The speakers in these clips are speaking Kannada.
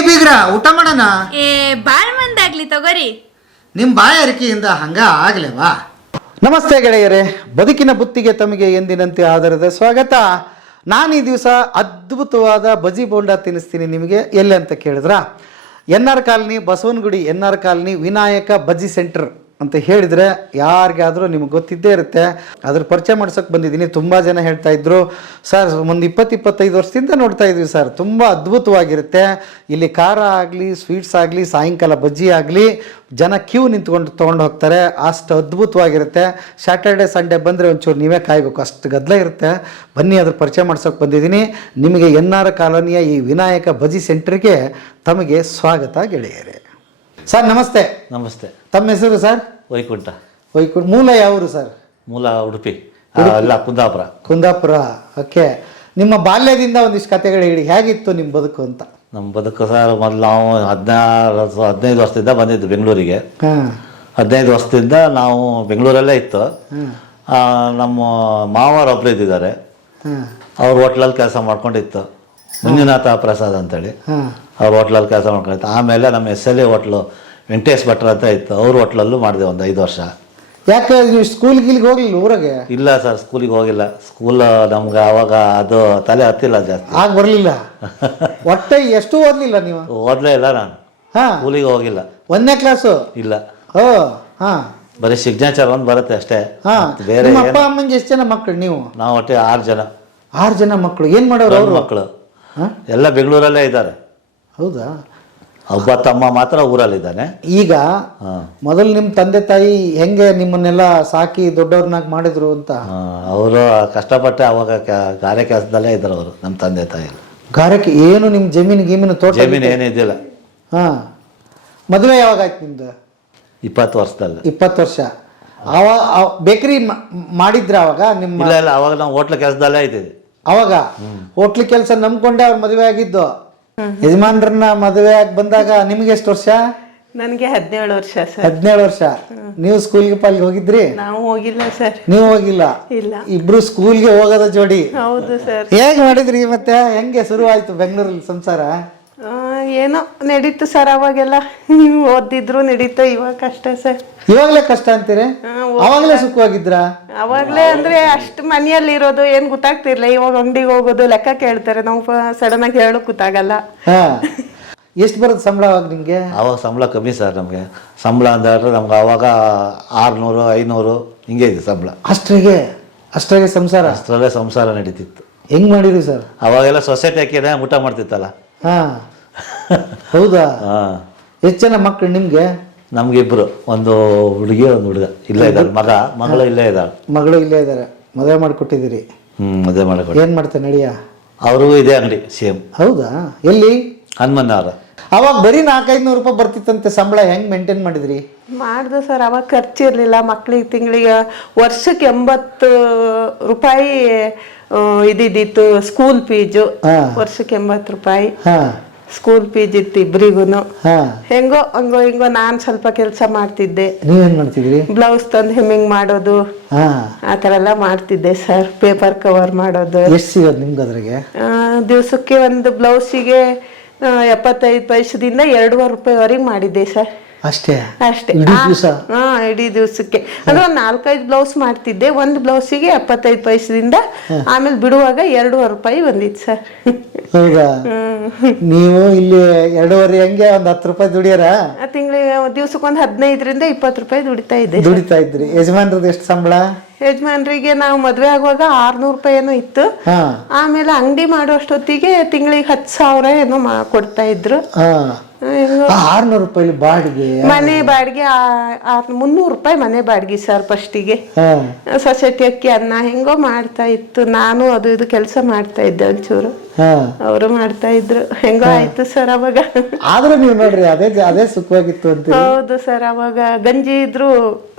ಬೀಗ್ರ ಊಟ ಮಾಡೋಣ? ಏ ಬಾಳ್ ಮಂದಾಗ್ಲಿ ತಗೋರಿ. ನಿಮ್ಮ ಬಾಯಾರಿಕೆಯಿಂದ ಹಂಗ ಆಗ್ಲೇವಾ? ನಮಸ್ತೆ ಗೆಳೆಯರೇ ಬದುಕಿನ ಬುತ್ತಿಗೆ ತಮಗೆ ಎಂದಿನಂತೆ ಆಧಾರದ ಸ್ವಾಗತ. ನಾನು ಈ ದಿವಸ ಅದ್ಭುತವಾದ ಬಜಿ ಬೋಂಡ ತಿನ್ನಿಸ್ತೀನಿ ನಿಮಗೆ ಎಲ್ಲಿ ಅಂತ ಕೇಳಿದ್ರ? N R colony Basavanagudi N R colony Vinayaka bajji centre. ಅಂತ ಹೇಳಿದರೆ ಯಾರಿಗಾದರೂ ನಿಮ್ಗೆ ಗೊತ್ತಿದ್ದೇ ಇರುತ್ತೆ. ಅದ್ರ ಪರಿಚಯ ಮಾಡ್ಸೋಕೆ ಬಂದಿದ್ದೀನಿ. ತುಂಬ ಜನ ಹೇಳ್ತಾ ಇದ್ರು, ಸರ್, ಒಂದು ಇಪ್ಪತ್ತು ಇಪ್ಪತ್ತೈದು ವರ್ಷದಿಂದ ನೋಡ್ತಾ ಇದ್ವಿ ಸರ್. ತುಂಬ ಅದ್ಭುತವಾಗಿರುತ್ತೆ. ಇಲ್ಲಿ ಖಾರ ಆಗಲಿ, ಸ್ವೀಟ್ಸ್ ಆಗಲಿ, ಸಾಯಂಕಾಲ ಬಜ್ಜಿ ಆಗಲಿ, ಜನ ಕ್ಯೂ ನಿಂತ್ಕೊಂಡು ತೊಗೊಂಡು ಹೋಗ್ತಾರೆ. ಅಷ್ಟು ಅದ್ಭುತವಾಗಿರುತ್ತೆ. ಸ್ಯಾಟರ್ಡೆ ಸಂಡೇ ಬಂದರೆ ಒಂಚೂರು ನೀವೇ ಕಾಯಬೇಕು. ಅಷ್ಟು ಗದ್ದಲ ಇರುತ್ತೆ. ಬನ್ನಿ ಅದ್ರ ಪರಿಚಯ ಮಾಡ್ಸೋಕೆ ಬಂದಿದ್ದೀನಿ. ನಿಮಗೆ ಎನ್ ಆರ್ ಕಾಲೋನಿಯ ಈ ವಿನಾಯಕ ಬಜ್ಜಿ ಸೆಂಟ್ರಿಗೆ ತಮಗೆ ಸ್ವಾಗತ ಗೆಳೆಯರೆ. ಸರ್, ನಮಸ್ತೆ. ನಮಸ್ತೆ. ತಮ್ಮ ಹೆಸರು ಸರ್? ವೈಕುಂಠ. ವೈಕುಂಠ. ಮೂಲ ಯಾವರು ಸರ್? ಮೂಲ ಉಡುಪಿ. ಅಲ್ಲ ಕುಂದಾಪುರ. ಕುಂದಾಪುರ. ಓಕೆ. ನಿಮ್ಮ ಬಾಲ್ಯದಿಂದ ಒಂದಿಷ್ಟು ಕತೆಗಳು ಹೇಳಿ ಹೇಗಿತ್ತು ನಿಮ್ಮ ಬದುಕು ಅಂತ? ನಮ್ಮ ಬದುಕು ಸರ್ ಮೊದಲು ನಾವು ಹದಿನಾರು ಹದಿನೈದು ವರ್ಷದಿಂದ ಬಂದಿದ್ದು ಬೆಂಗಳೂರಿಗೆ. ಹದಿನೈದು ವರ್ಷದಿಂದ ನಾವು ಬೆಂಗಳೂರಲ್ಲೇ ಇತ್ತು. ನಮ್ಮ ಮಾವರು ಒಬ್ಬರು ಇದ್ದಿದ್ದಾರೆ. ಅವ್ರ ಅವ್ರು ಹೋಟ್ಲಲ್ಲಿ ಕೆಲಸ ಮಾಡ್ಕೊಂಡಿತ್ತು. ಮಂಜುನಾಥ ಪ್ರಸಾದ್ ಅಂತೇಳಿ. ಅವ್ರು ಹೋಟ್ಲಲ್ಲಿ ಕೆಲಸ ಮಾಡ್ಕೊಂಡಿತ್ತು. ಆಮೇಲೆ ನಮ್ಮ S L A hotel Venkatesh ಭಟ್ರ ಅಂತ ಇತ್ತು. ಅವ್ರ ಹೋಟ್ಲಲ್ಲೂ ಮಾಡಿದೆ ಒಂದು ಐದು ವರ್ಷ. ಯಾಕೆ ನೀವು ಸ್ಕೂಲ್ ಗೀಲ್ಗೆ ಹೋಗ್ಲಿಲ್ಲ ಊರಾಗೆ? ಇಲ್ಲ ಸರ್ ಸ್ಕೂಲಿಗೆ ಹೋಗಿಲ್ಲ. ಸ್ಕೂಲ್ ನಮ್ಗೆ ಅವಾಗ ಅದು ತಲೆ ಹತ್ತಿಲ್ಲ ಜಾಸ್ತಿ. ಆಗ ಬರಲಿಲ್ಲ? ಒಟ್ಟೆ ಎಷ್ಟು ಓದಲಿಲ್ಲ ನೀವು? ಓದಲೇ ಇಲ್ಲ ನಾನು. ಹಾಂ. ಸ್ಕೂಲಿಗೆ ಹೋಗಿಲ್ಲ. ಒಂದನೇ ಕ್ಲಾಸು ಇಲ್ಲ. ಓ ಹಾಂ. ಬರೀ ಸಿಗ್ನೇಚರ್ ಒಂದು ಬರುತ್ತೆ ಅಷ್ಟೇ. ಹಾಂ. ಬೇರೆ ನಿಮ್ಮ ಅಪ್ಪ ಏನು? ಅಮ್ಮಂಗೆ ಎಷ್ಟು ಜನ ಮಕ್ಕಳು ನೀವು? ನಾವು ಒಟ್ಟೆ ಆರು ಜನ. ಆರು ಜನ ಮಕ್ಕಳು ಏನು ಮಾಡೋರು ಅವ್ರ ಅವರು? ಮಕ್ಕಳು ಹಾಂ? ಎಲ್ಲ ಬೆಂಗಳೂರಲ್ಲೇ ಇದ್ದಾರೆ. ಹೌದಾ? ಒಬ್ಬ ತಮ್ಮ ಮಾತ್ರ ಊರಲ್ಲಿದ್ದಾನೆ. ಈಗ ಮೊದಲು ನಿಮ್ಮ ತಂದೆ ತಾಯಿ ಹೆಂಗೆ ನಿಮ್ಮನ್ನೆಲ್ಲ ಸಾಕಿ ದೊಡ್ಡವ್ರನ್ನಾಗಿ ಮಾಡಿದ್ರು ಅಂತ? ಅವರು ಕಷ್ಟಪಟ್ಟೆ ಅವಾಗ ಗಾರೆ ಕೆಲಸದಲ್ಲೇ ಇದ್ರು ಅವರು ನಮ್ಮ ತಂದೆ ತಾಯಿ. ಗಾರಕ್ಕೆ ಏನು ನಿಮ್ಮ ಜಮೀನು ಗೀಮಿನ ತೋಟ ಜಮೀನು ಏನಿದ್ದಿಲ್ಲ. ಹಾಂ. ಮದುವೆ ಯಾವಾಗ ಆಯ್ತು ನಿಮ್ದು? ಇಪ್ಪತ್ತು ವರ್ಷದಲ್ಲಿ. ಇಪ್ಪತ್ತು ವರ್ಷ. ಅವಾಗ ಬೇಕರಿ ಮಾಡಿದ್ರ ಅವಾಗ ನಿಮ್ಮ ಇಲ್ಲ ಇಲ್ಲ ಅವಾಗ ನಾವು ಹೋಟ್ಲ ಕೆಲಸದಲ್ಲೇ ಇದ್ದೀವಿ ಅವಾಗ? ಹೋಟ್ಲ್ ಕೆಲಸ ನಂಬ್ಕೊಂಡೆ ಅವ್ರ ಮದುವೆ ಆಗಿದ್ದು? ಯಜಮಾನ್ರನ್ನ ಮದುವೆ ಆಗಿ ಬಂದಾಗ ನಿಮ್ಗೆ ಎಷ್ಟು ವರ್ಷ? ನನಗೆ ಹದಿನೇಳು ವರ್ಷ ಸರ್. ಹದಿನೇಳು ವರ್ಷ. ನೀವು ಸ್ಕೂಲ್ಗೆ ಪಾಲ್ಗೆ ಹೋಗಿದ್ರಿ? ನಾವು ಹೋಗಿಲ್ಲ ಸರ್. ನೀವು ಹೋಗಿಲ್ಲ? ಇಲ್ಲ. ಇಬ್ರು ಸ್ಕೂಲ್ಗೆ ಹೋಗೋದ ಜೋಡಿ? ಹೌದು ಸರ್. ಹೇಗ್ ಮಾಡಿದ್ರಿ ಮತ್ತೆ? ಹೆಂಗೆ ಶುರು ಆಯ್ತು ಬೆಂಗಳೂರಲ್ಲಿ ಸಂಸಾರ? ಏನೋ ನಡೀತು ಸರ್ ಅವಾಗೆಲ್ಲ. ನೀವು ಓದಿದ್ರು ನಡೀತು ಇವಾಗ ಕಷ್ಟ ಸರ್. ಇವಾಗಲೇ ಕಷ್ಟ ಅಂತೀರಿ? ಅವಾಗಲೇ ಸುಖವಾಗಿದ್ರ ಅವಾಗಲೇ ಅಂದ್ರೆ ಅಷ್ಟು ಮನೆಯಲ್ಲಿ ಇರೋದು ಏನ್ ಗೊತ್ತಾಗ್ತಿರ್ಲಿಲ್ಲ. ಇವಾಗ ಅಂಗಡಿಗೆ ಹೋಗೋದು ಲೆಕ್ಕ ಕೇಳ್ತಾರೆ. ನಾವು ಸಡನ್ ಆಗಿ ಹೇಳಕ್ ಗೊತ್ತಾಗಲ್ಲ. ಹಾ. ಎಷ್ಟು ಬರುತ್ತೆ ಸಂಬಳ ಅವಾಗ ನಿಮಗೆ? ಅವಾಗ ಸಂಬಳ ಕಮ್ಮಿ ಸರ್ ನಮಗೆ. ಸಂಬಳ ಅಂದ್ರೆ ನಮ್ಗೆ ಅವಾಗ ಆರುನೂರು ಐನೂರು ಹಿಂಗೆ ಇದೆ ಸಂಬಳ. ಅಷ್ಟ್ರಿಗೆ? ಅಷ್ಟ್ರಾಗೆ ಸಂಸಾರ? ಅಷ್ಟರಲ್ಲೇ ಸಂಸಾರ ನಡೀತಿತ್ತು. ಹೆಂಗ್ ಮಾಡಿದ್ರಿ ಸರ್? ಅವಾಗೆಲ್ಲ ಸೊಸೈಟಿ ಹಾಕಿದ್ರೆ ಊಟ ಮಾಡ್ತಿತ್ತಲ್ಲ. ಹಾ. ಹೌದಾ? ಹಾಂ. ಎಷ್ಟು ಜನ ಮಕ್ಳು ನಿಮ್ಗೆ? ನಮ್ಗಿಬ್ರು. ಒಂದು ಹುಡುಗಿ ಒಂದು ಹುಡುಗ. ಇಲ್ಲೇ ಇದ್ದಾರೆ ಮಗ ಮಗಳು ಇಲ್ಲೇ ಇದ್ದಾಳೆ. ಮಗಳು ಇಲ್ಲೇ ಇದಾರೆ ಮದುವೆ ಮಾಡಿಕೊಟ್ಟಿದ್ದೀರಿ. ಹ್ಮ್ ಮದುವೆ ಮಾಡಿಕೊಡಿ ಏನ್ ಮಾಡ್ತಾರೆ ನಡೆಯ? ಅವ್ರಿಗೂ ಇದೆ ಅಂಗಡಿ ಸೇಮ್. ಹೌದಾ? ಎಲ್ಲಿ? ಹನುಮನ್ನವರ ಅವಾಗ ಬರೀ ನಾಲ್ಕೈದು ನೂರು ರೂಪಾಯಿ ಬರ್ತಿತ್ತಂತೆ ಸಂಬಳ. ಹೆಂಗ್ ಮೇಂಟೈನ್ ಮಾಡಿದ್ರಿ? ಮಾಡ್ದು ಸರ್ ಅವಾಗ ಖರ್ಚು ಇರಲಿಲ್ಲ ಮಕ್ಳಿಗೆ ತಿಂಗಳಿಗೆ ವರ್ಷಕ್ಕೆ ಎಂಬತ್ತು ರೂಪಾಯಿ ಆ, ಇದಿದ್ದಿತ್ತು. ಸ್ಕೂಲ್ ಫೀಜು ವರ್ಷಕ್ಕೆ ಎಂಬತ್ತು ರೂಪಾಯಿ. ಹಾ. ಸ್ಕೂಲ್ ಫೀಸ್ ಇತ್ತು ಇಬ್ರಿಗೂನು ಹಾ. ಹೆಂಗೋ ಹಂಗೋ ಹಿಂಗೋ ನಾನ್ ಸ್ವಲ್ಪ ಕೆಲಸ ಮಾಡ್ತಿದ್ದೆ. ನೀವೇನ್ ಮಾಡ್ತಿದ್ರಿ? ಬ್ಲೌಸ್ ತಂದು ಹೆಮ್ಮಿಂಗ್ ಮಾಡೋದು. ಹಾ. ಆ ಥರ ಎಲ್ಲ ಮಾಡ್ತಿದ್ದೆ ಸರ್ ಪೇಪರ್ ಕವರ್ ಮಾಡೋದು. ಎಷ್ಟು ಸಿಗೋದು ನಿಮ್ಗೆ ಅದ್ರಾಗೆ? ಆ, ದಿವ್ಸಕ್ಕೆ ಒಂದು ಬ್ಲೌಸಿಗೆ ಎಪ್ಪತ್ತೈದು ಪೈಸದಿಂದ ಎರಡೂವರೆ ರೂಪಾಯಿವರೆಗೆ ಮಾಡಿದ್ದೆ ಸರ್. ಅಷ್ಟೇ. ಅಷ್ಟೇ. ಇಡೀ ಆ, ದಿವ್ಸ? ಹಾ ಇಡೀ ದಿವಸಕ್ಕೆ. ಅಂದ್ರೆ ಒಂದ್ ನಾಲ್ಕೈದು ಬ್ಲೌಸ್ ಮಾಡ್ತಿದ್ದೆ. ಒಂದು ಬ್ಲೌಸಿಗೆ ಎಪ್ಪತ್ತೈದು ಪೈಸದಿಂದ ಆಮೇಲೆ ಬಿಡುವಾಗ ಎರಡೂವರೆ ರೂಪಾಯಿ ಬಂದಿತ್ತು ಸರ್. ಹೌದಾ? ನೀವು ಇಲ್ಲಿ ಎರಡೂವರೆ ಹಂಗೆ? ಒಂದ್ ಹತ್ತು ರೂಪಾಯಿ ದುಡಿಯರ? ತಿಂಗಳಿಗೆ ದಿವಸಕ್ಕೆ ಒಂದ್ ಹದಿನೈದರಿಂದ ಇಪ್ಪತ್ತು ರೂಪಾಯಿ ದುಡಿತಾ ಇದ್ದೆ ದುಡಿತಾ ಇದ್ರಿ. ಯಜಮಾನ್ರದ್ದು ಎಷ್ಟು ಸಂಬಳ? ಯಜಮಾನ್ರಿಗೆ ನಾವು ಮದ್ವೆ ಆಗುವಾಗ ಆರ್ನೂರು ರೂಪಾಯಿ ಏನೋ ಇತ್ತು. ಆಮೇಲೆ ಅಂಗಡಿ ಮಾಡುವಷ್ಟೊತ್ತಿಗೆ ತಿಂಗಳಿಗೆ ಹತ್ತು ಸಾವಿರ ಏನೋ ಮಾ ಕೊಡ್ತಾ ಇದ್ರು. ಆರ್ನೂರು ರೂಪಾಯಿ ಬಾಡಿಗೆ ಮನೆ ಬಾಡಿಗೆ ಮುನ್ನೂರು ರೂಪಾಯಿ ಮನೆ ಬಾಡಿಗೆ ಸರ್ ಫಸ್ಟಿಗೆ. ಹಾ. ಸೊಸೈಟಿ ಅಕ್ಕಿ ಅನ್ನ ಹೆಂಗೋ ಮಾಡ್ತಾ ಇತ್ತು. ನಾನು ಅದು ಇದು ಕೆಲಸ ಮಾಡ್ತಾ ಇದ್ದೆ ಒಂಚೂರು. ಹಾ. ಅವರು ಮಾಡ್ತಾ ಇದ್ರು. ಹೆಂಗೋ ಆಯ್ತು ಸರ್ ಅವಾಗ. ಆದ್ರೂ ನೀವು ನೋಡ್ರಿ ಅದೇ ಅದೇ ಸುಖವಾಗಿತ್ತು ಅಂತ ಹೌದು ಸರ್ ಅವಾಗ ಗಂಜಿ ಇದ್ರು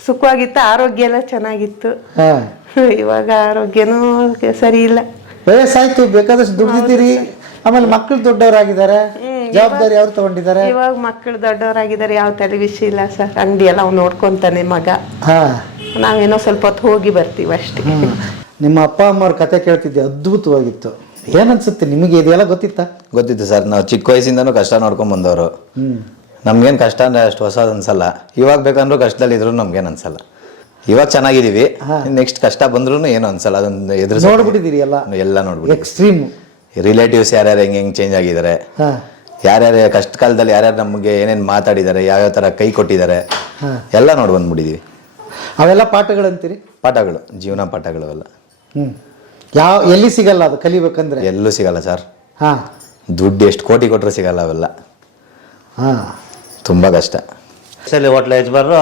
ಸುಖವಾಗಿತ್ತು ಆರೋಗ್ಯ ಎಲ್ಲ ಚೆನ್ನಾಗಿತ್ತು. ಇವಾಗ ಆರೋಗ್ಯನೂ ಸರಿ ಇಲ್ಲ. ವಯಸ್ಸಾಯ್ತು ಬೇಕಾದಷ್ಟು ದುಡ್ದಿದ್ದೀರಿ ಆಮೇಲೆ ಮಕ್ಕಳು ದೊಡ್ಡವರಾಗಿದ್ದಾರೆ ಜವಾಬ್ದಾರಿ ಅವ್ರು ತಗೊಂಡಿದ್ದಾರೆ. ಇವಾಗ ಮಕ್ಕಳು ದೊಡ್ಡವರಾಗಿದ್ದಾರೆ ಯಾವ ತಲೆ ವಿಷಯ ಇಲ್ಲ ಸರ್. ಅಂಗಡಿ ಎಲ್ಲ ಅವ್ನು ನೋಡ್ಕೊಂತಾನೆ ಮಗ. ಹಾ. ನಾವೇನೋ ಸ್ವಲ್ಪ ಹೊತ್ತು ಹೋಗಿ ಬರ್ತೀವಿ ಅಷ್ಟೇ. ನಿಮ್ಮ ಅಪ್ಪ ಅಮ್ಮವ್ರ ಕತೆ ಕೇಳ್ತಿದ್ದೆ ಅದ್ಭುತವಾಗಿತ್ತು. ಏನನ್ಸುತ್ತೆ ನಿಮಗೆ? ಇದೆಲ್ಲ ಗೊತ್ತಿತ್ತಾ? ಗೊತ್ತಿತ್ತು ಸರ್. ನಾವು ಚಿಕ್ಕ ವಯಸ್ಸಿಂದನು ಕಷ್ಟ ನೋಡ್ಕೊಂಡ್ ಬಂದವರು ನಮ್ಗೇನು ಕಷ್ಟ ಅಂದ್ರೆ ಅಷ್ಟು ಹೊಸದು ಅನ್ಸಲ್ಲ ಇವಾಗ ಬೇಕಂದ್ರೂ ಕಷ್ಟದಲ್ಲಿ ಇದ್ರು ನಮ್ಗೇನು ಅನ್ಸಲ್ಲ ಇವಾಗ ಚೆನ್ನಾಗಿದೀವಿ ನೆಕ್ಸ್ಟ್ ಕಷ್ಟ ಬಂದ್ರೂ ಏನು ಅನ್ಸಲ್ಲ ಅದೊಂದು ಎದುರು ನೋಡ್ಬಿಟ್ಟಿದ್ದೀರಿ ಎಲ್ಲ? ಎಲ್ಲ ನೋಡ್ಬಿಟ್ಟು ಎಕ್ಸ್ಟ್ರೀಮ್ ರಿಲೇಟಿವ್ಸ್ ಯಾರ್ಯಾರು ಹೆಂಗೆ ಹೆಂಗೆ ಚೇಂಜ್ ಆಗಿದ್ದಾರೆ. ಹಾ. ಯಾರ್ಯಾರು ಕಷ್ಟ ಕಾಲದಲ್ಲಿ ಯಾರ್ಯಾರು ನಮಗೆ ಏನೇನು ಮಾತಾಡಿದ್ದಾರೆ ಯಾವ್ಯಾವ ಥರ ಕೈ ಕೊಟ್ಟಿದ್ದಾರೆ ಎಲ್ಲ ನೋಡಿ ಬಂದ್ಬಿಟ್ಟಿದೀವಿ ಅವೆಲ್ಲ ಪಾಠಗಳು ಅಂತೀರಿ ಪಾಠಗಳು ಜೀವನ ಪಾಠಗಳು ಅವೆಲ್ಲ. ಹ್ಞೂ ಯಾವ ಎಲ್ಲಿ ಸಿಗಲ್ಲ ಅದು ಕಲಿಬೇಕಂದ್ರೆ? ಎಲ್ಲೂ ಸಿಗಲ್ಲ ಸರ್. ಹಾಂ. ದುಡ್ಡು ಎಷ್ಟು ಕೋಟಿ ಕೊಟ್ಟರು ಸಿಗಲ್ಲ ಅವೆಲ್ಲ. ಹಾಂ. ತುಂಬ ಕಷ್ಟ. ಹೋಟ್ಲ ಯಜಮಾನ್ರು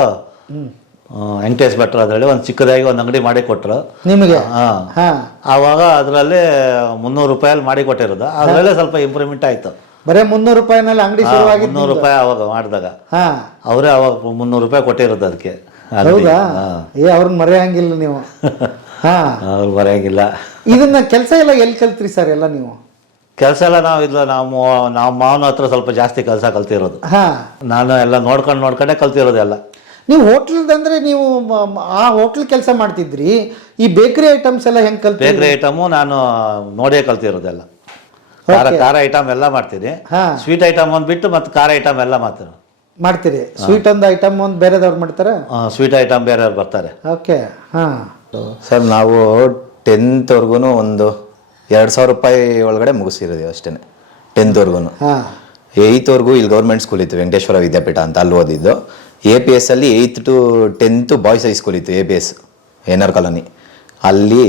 ವೆಂಕಟೇಶ್ ಭಟ್ರು ಅದರಲ್ಲಿ ಒಂದು ಚಿಕ್ಕದಾಗಿ ಒಂದು ಅಂಗಡಿ ಮಾಡಿ ಕೊಟ್ಟರು ನಿಮಗೆ? ಹಾಂ. ಆವಾಗ ಅದರಲ್ಲಿ ಮುನ್ನೂರು ರೂಪಾಯಲ್ಲಿ ಮಾಡಿ ಕೊಟ್ಟಿರೋದು. ಅದರಲ್ಲೇ ಸ್ವಲ್ಪ ಇಂಪ್ರೂವ್ಮೆಂಟ್ ಆಯಿತು. ಬರೇ ಮುನ್ನೂರು ರೂಪಾಯಿನಲ್ಲಿ ಅಂಗಡಿ ಶುರುವಾಗಿ ಮುನ್ನೂರು ರೂಪಾಯಿ ಅವಾಗ ಮಾಡಿದಾಗ. ಹಾಂ. ಅವರೇ ಅವಾಗ ಮುನ್ನೂರು ರೂಪಾಯಿ ಕೊಟ್ಟಿರೋದು ಅದಕ್ಕೆ. ಹೌದಾ? ಏ ಅವ್ರನ್ನ ಮರೆಯಂಗಿಲ್ಲ ನೀವು. ಹಾಂ. ಅವ್ರು ಮರೆಯಂಗಿಲ್ಲ. ಇದನ್ನ ಕೆಲಸ ಎಲ್ಲ ಎಲ್ಲಿ ಕಲ್ತ್ರಿ ಸರ್ ಎಲ್ಲ ನೀವು? ಕೆಲಸ ಎಲ್ಲ ನಾವು ಇಲ್ಲ ನಾವು ನಾವು ಮಾವನ ಹತ್ರ ಸ್ವಲ್ಪ ಜಾಸ್ತಿ ಕೆಲಸ ಕಲ್ತಿರೋದು. ಹಾಂ. ನಾನು ಎಲ್ಲ ನೋಡ್ಕೊಂಡು ನೋಡ್ಕೊಂಡೇ ಕಲ್ತಿರೋದೆಲ್ಲ ನೀವು ಹೋಟ್ಲದಂದ್ರೆ ನೀವು ಆ ಹೋಟ್ಲ್ ಕೆಲಸ ಮಾಡ್ತಿದ್ರಿ ಈ ಬೇಕರಿ ಐಟಮ್ಸ್ ಎಲ್ಲ ಹೆಂಗ್ ಕಲ್ತ ಬೇಕರಿ ಐಟಮು ನಾನು ನೋಡೇ ಕಲ್ತಿರೋದೆಲ್ಲ. ಖಾರ ಖಾರ ಐಟಮ್ ಎಲ್ಲ ಮಾಡ್ತೀನಿ. ಹಾ. ಸ್ವೀಟ್ ಐಟಮ್ ಒಂದು ಬಿಟ್ಟು ಮತ್ತೆ ಖಾರ ಐಟಮ್ ಎಲ್ಲ ಮಾಡ್ತೀನಿ. ಮಾಡ್ತೀರಿ. ಸ್ವೀಟ್ ಒಂದು ಐಟಮ್ ಒಂದು ಬೇರೆದವ್ರು ಮಾಡ್ತಾರೆ? ಸ್ವೀಟ್ ಐಟಮ್ ಬೇರೆಯವ್ರು ಬರ್ತಾರೆ. ಓಕೆ ಹಾಂ. ಸರ್ ನಾವು ಟೆಂತ್ವರೆಗೂ ಒಂದು ಎರಡು ಸಾವಿರ ರೂಪಾಯಿ ಒಳಗಡೆ ಮುಗಿಸಿರೋದು ಅಷ್ಟೇ ಟೆಂತ್ವರೆಗೂ ಹಾಂ. ಏಯ್ತ್ವರೆಗೂ ಇಲ್ಲಿ ಗೌರ್ಮೆಂಟ್ ಸ್ಕೂಲ್ ಇತ್ತು ವೆಂಕಟೇಶ್ವರ ವಿದ್ಯಾಪೀಠ ಅಂತ ಅಲ್ಲಿ ಓದಿದ್ದು. ಎ ಪಿ ಎಸ್ ಅಲ್ಲಿ eighth to tenth boys high school ಇತ್ತು A P S N R colony ಅಲ್ಲಿ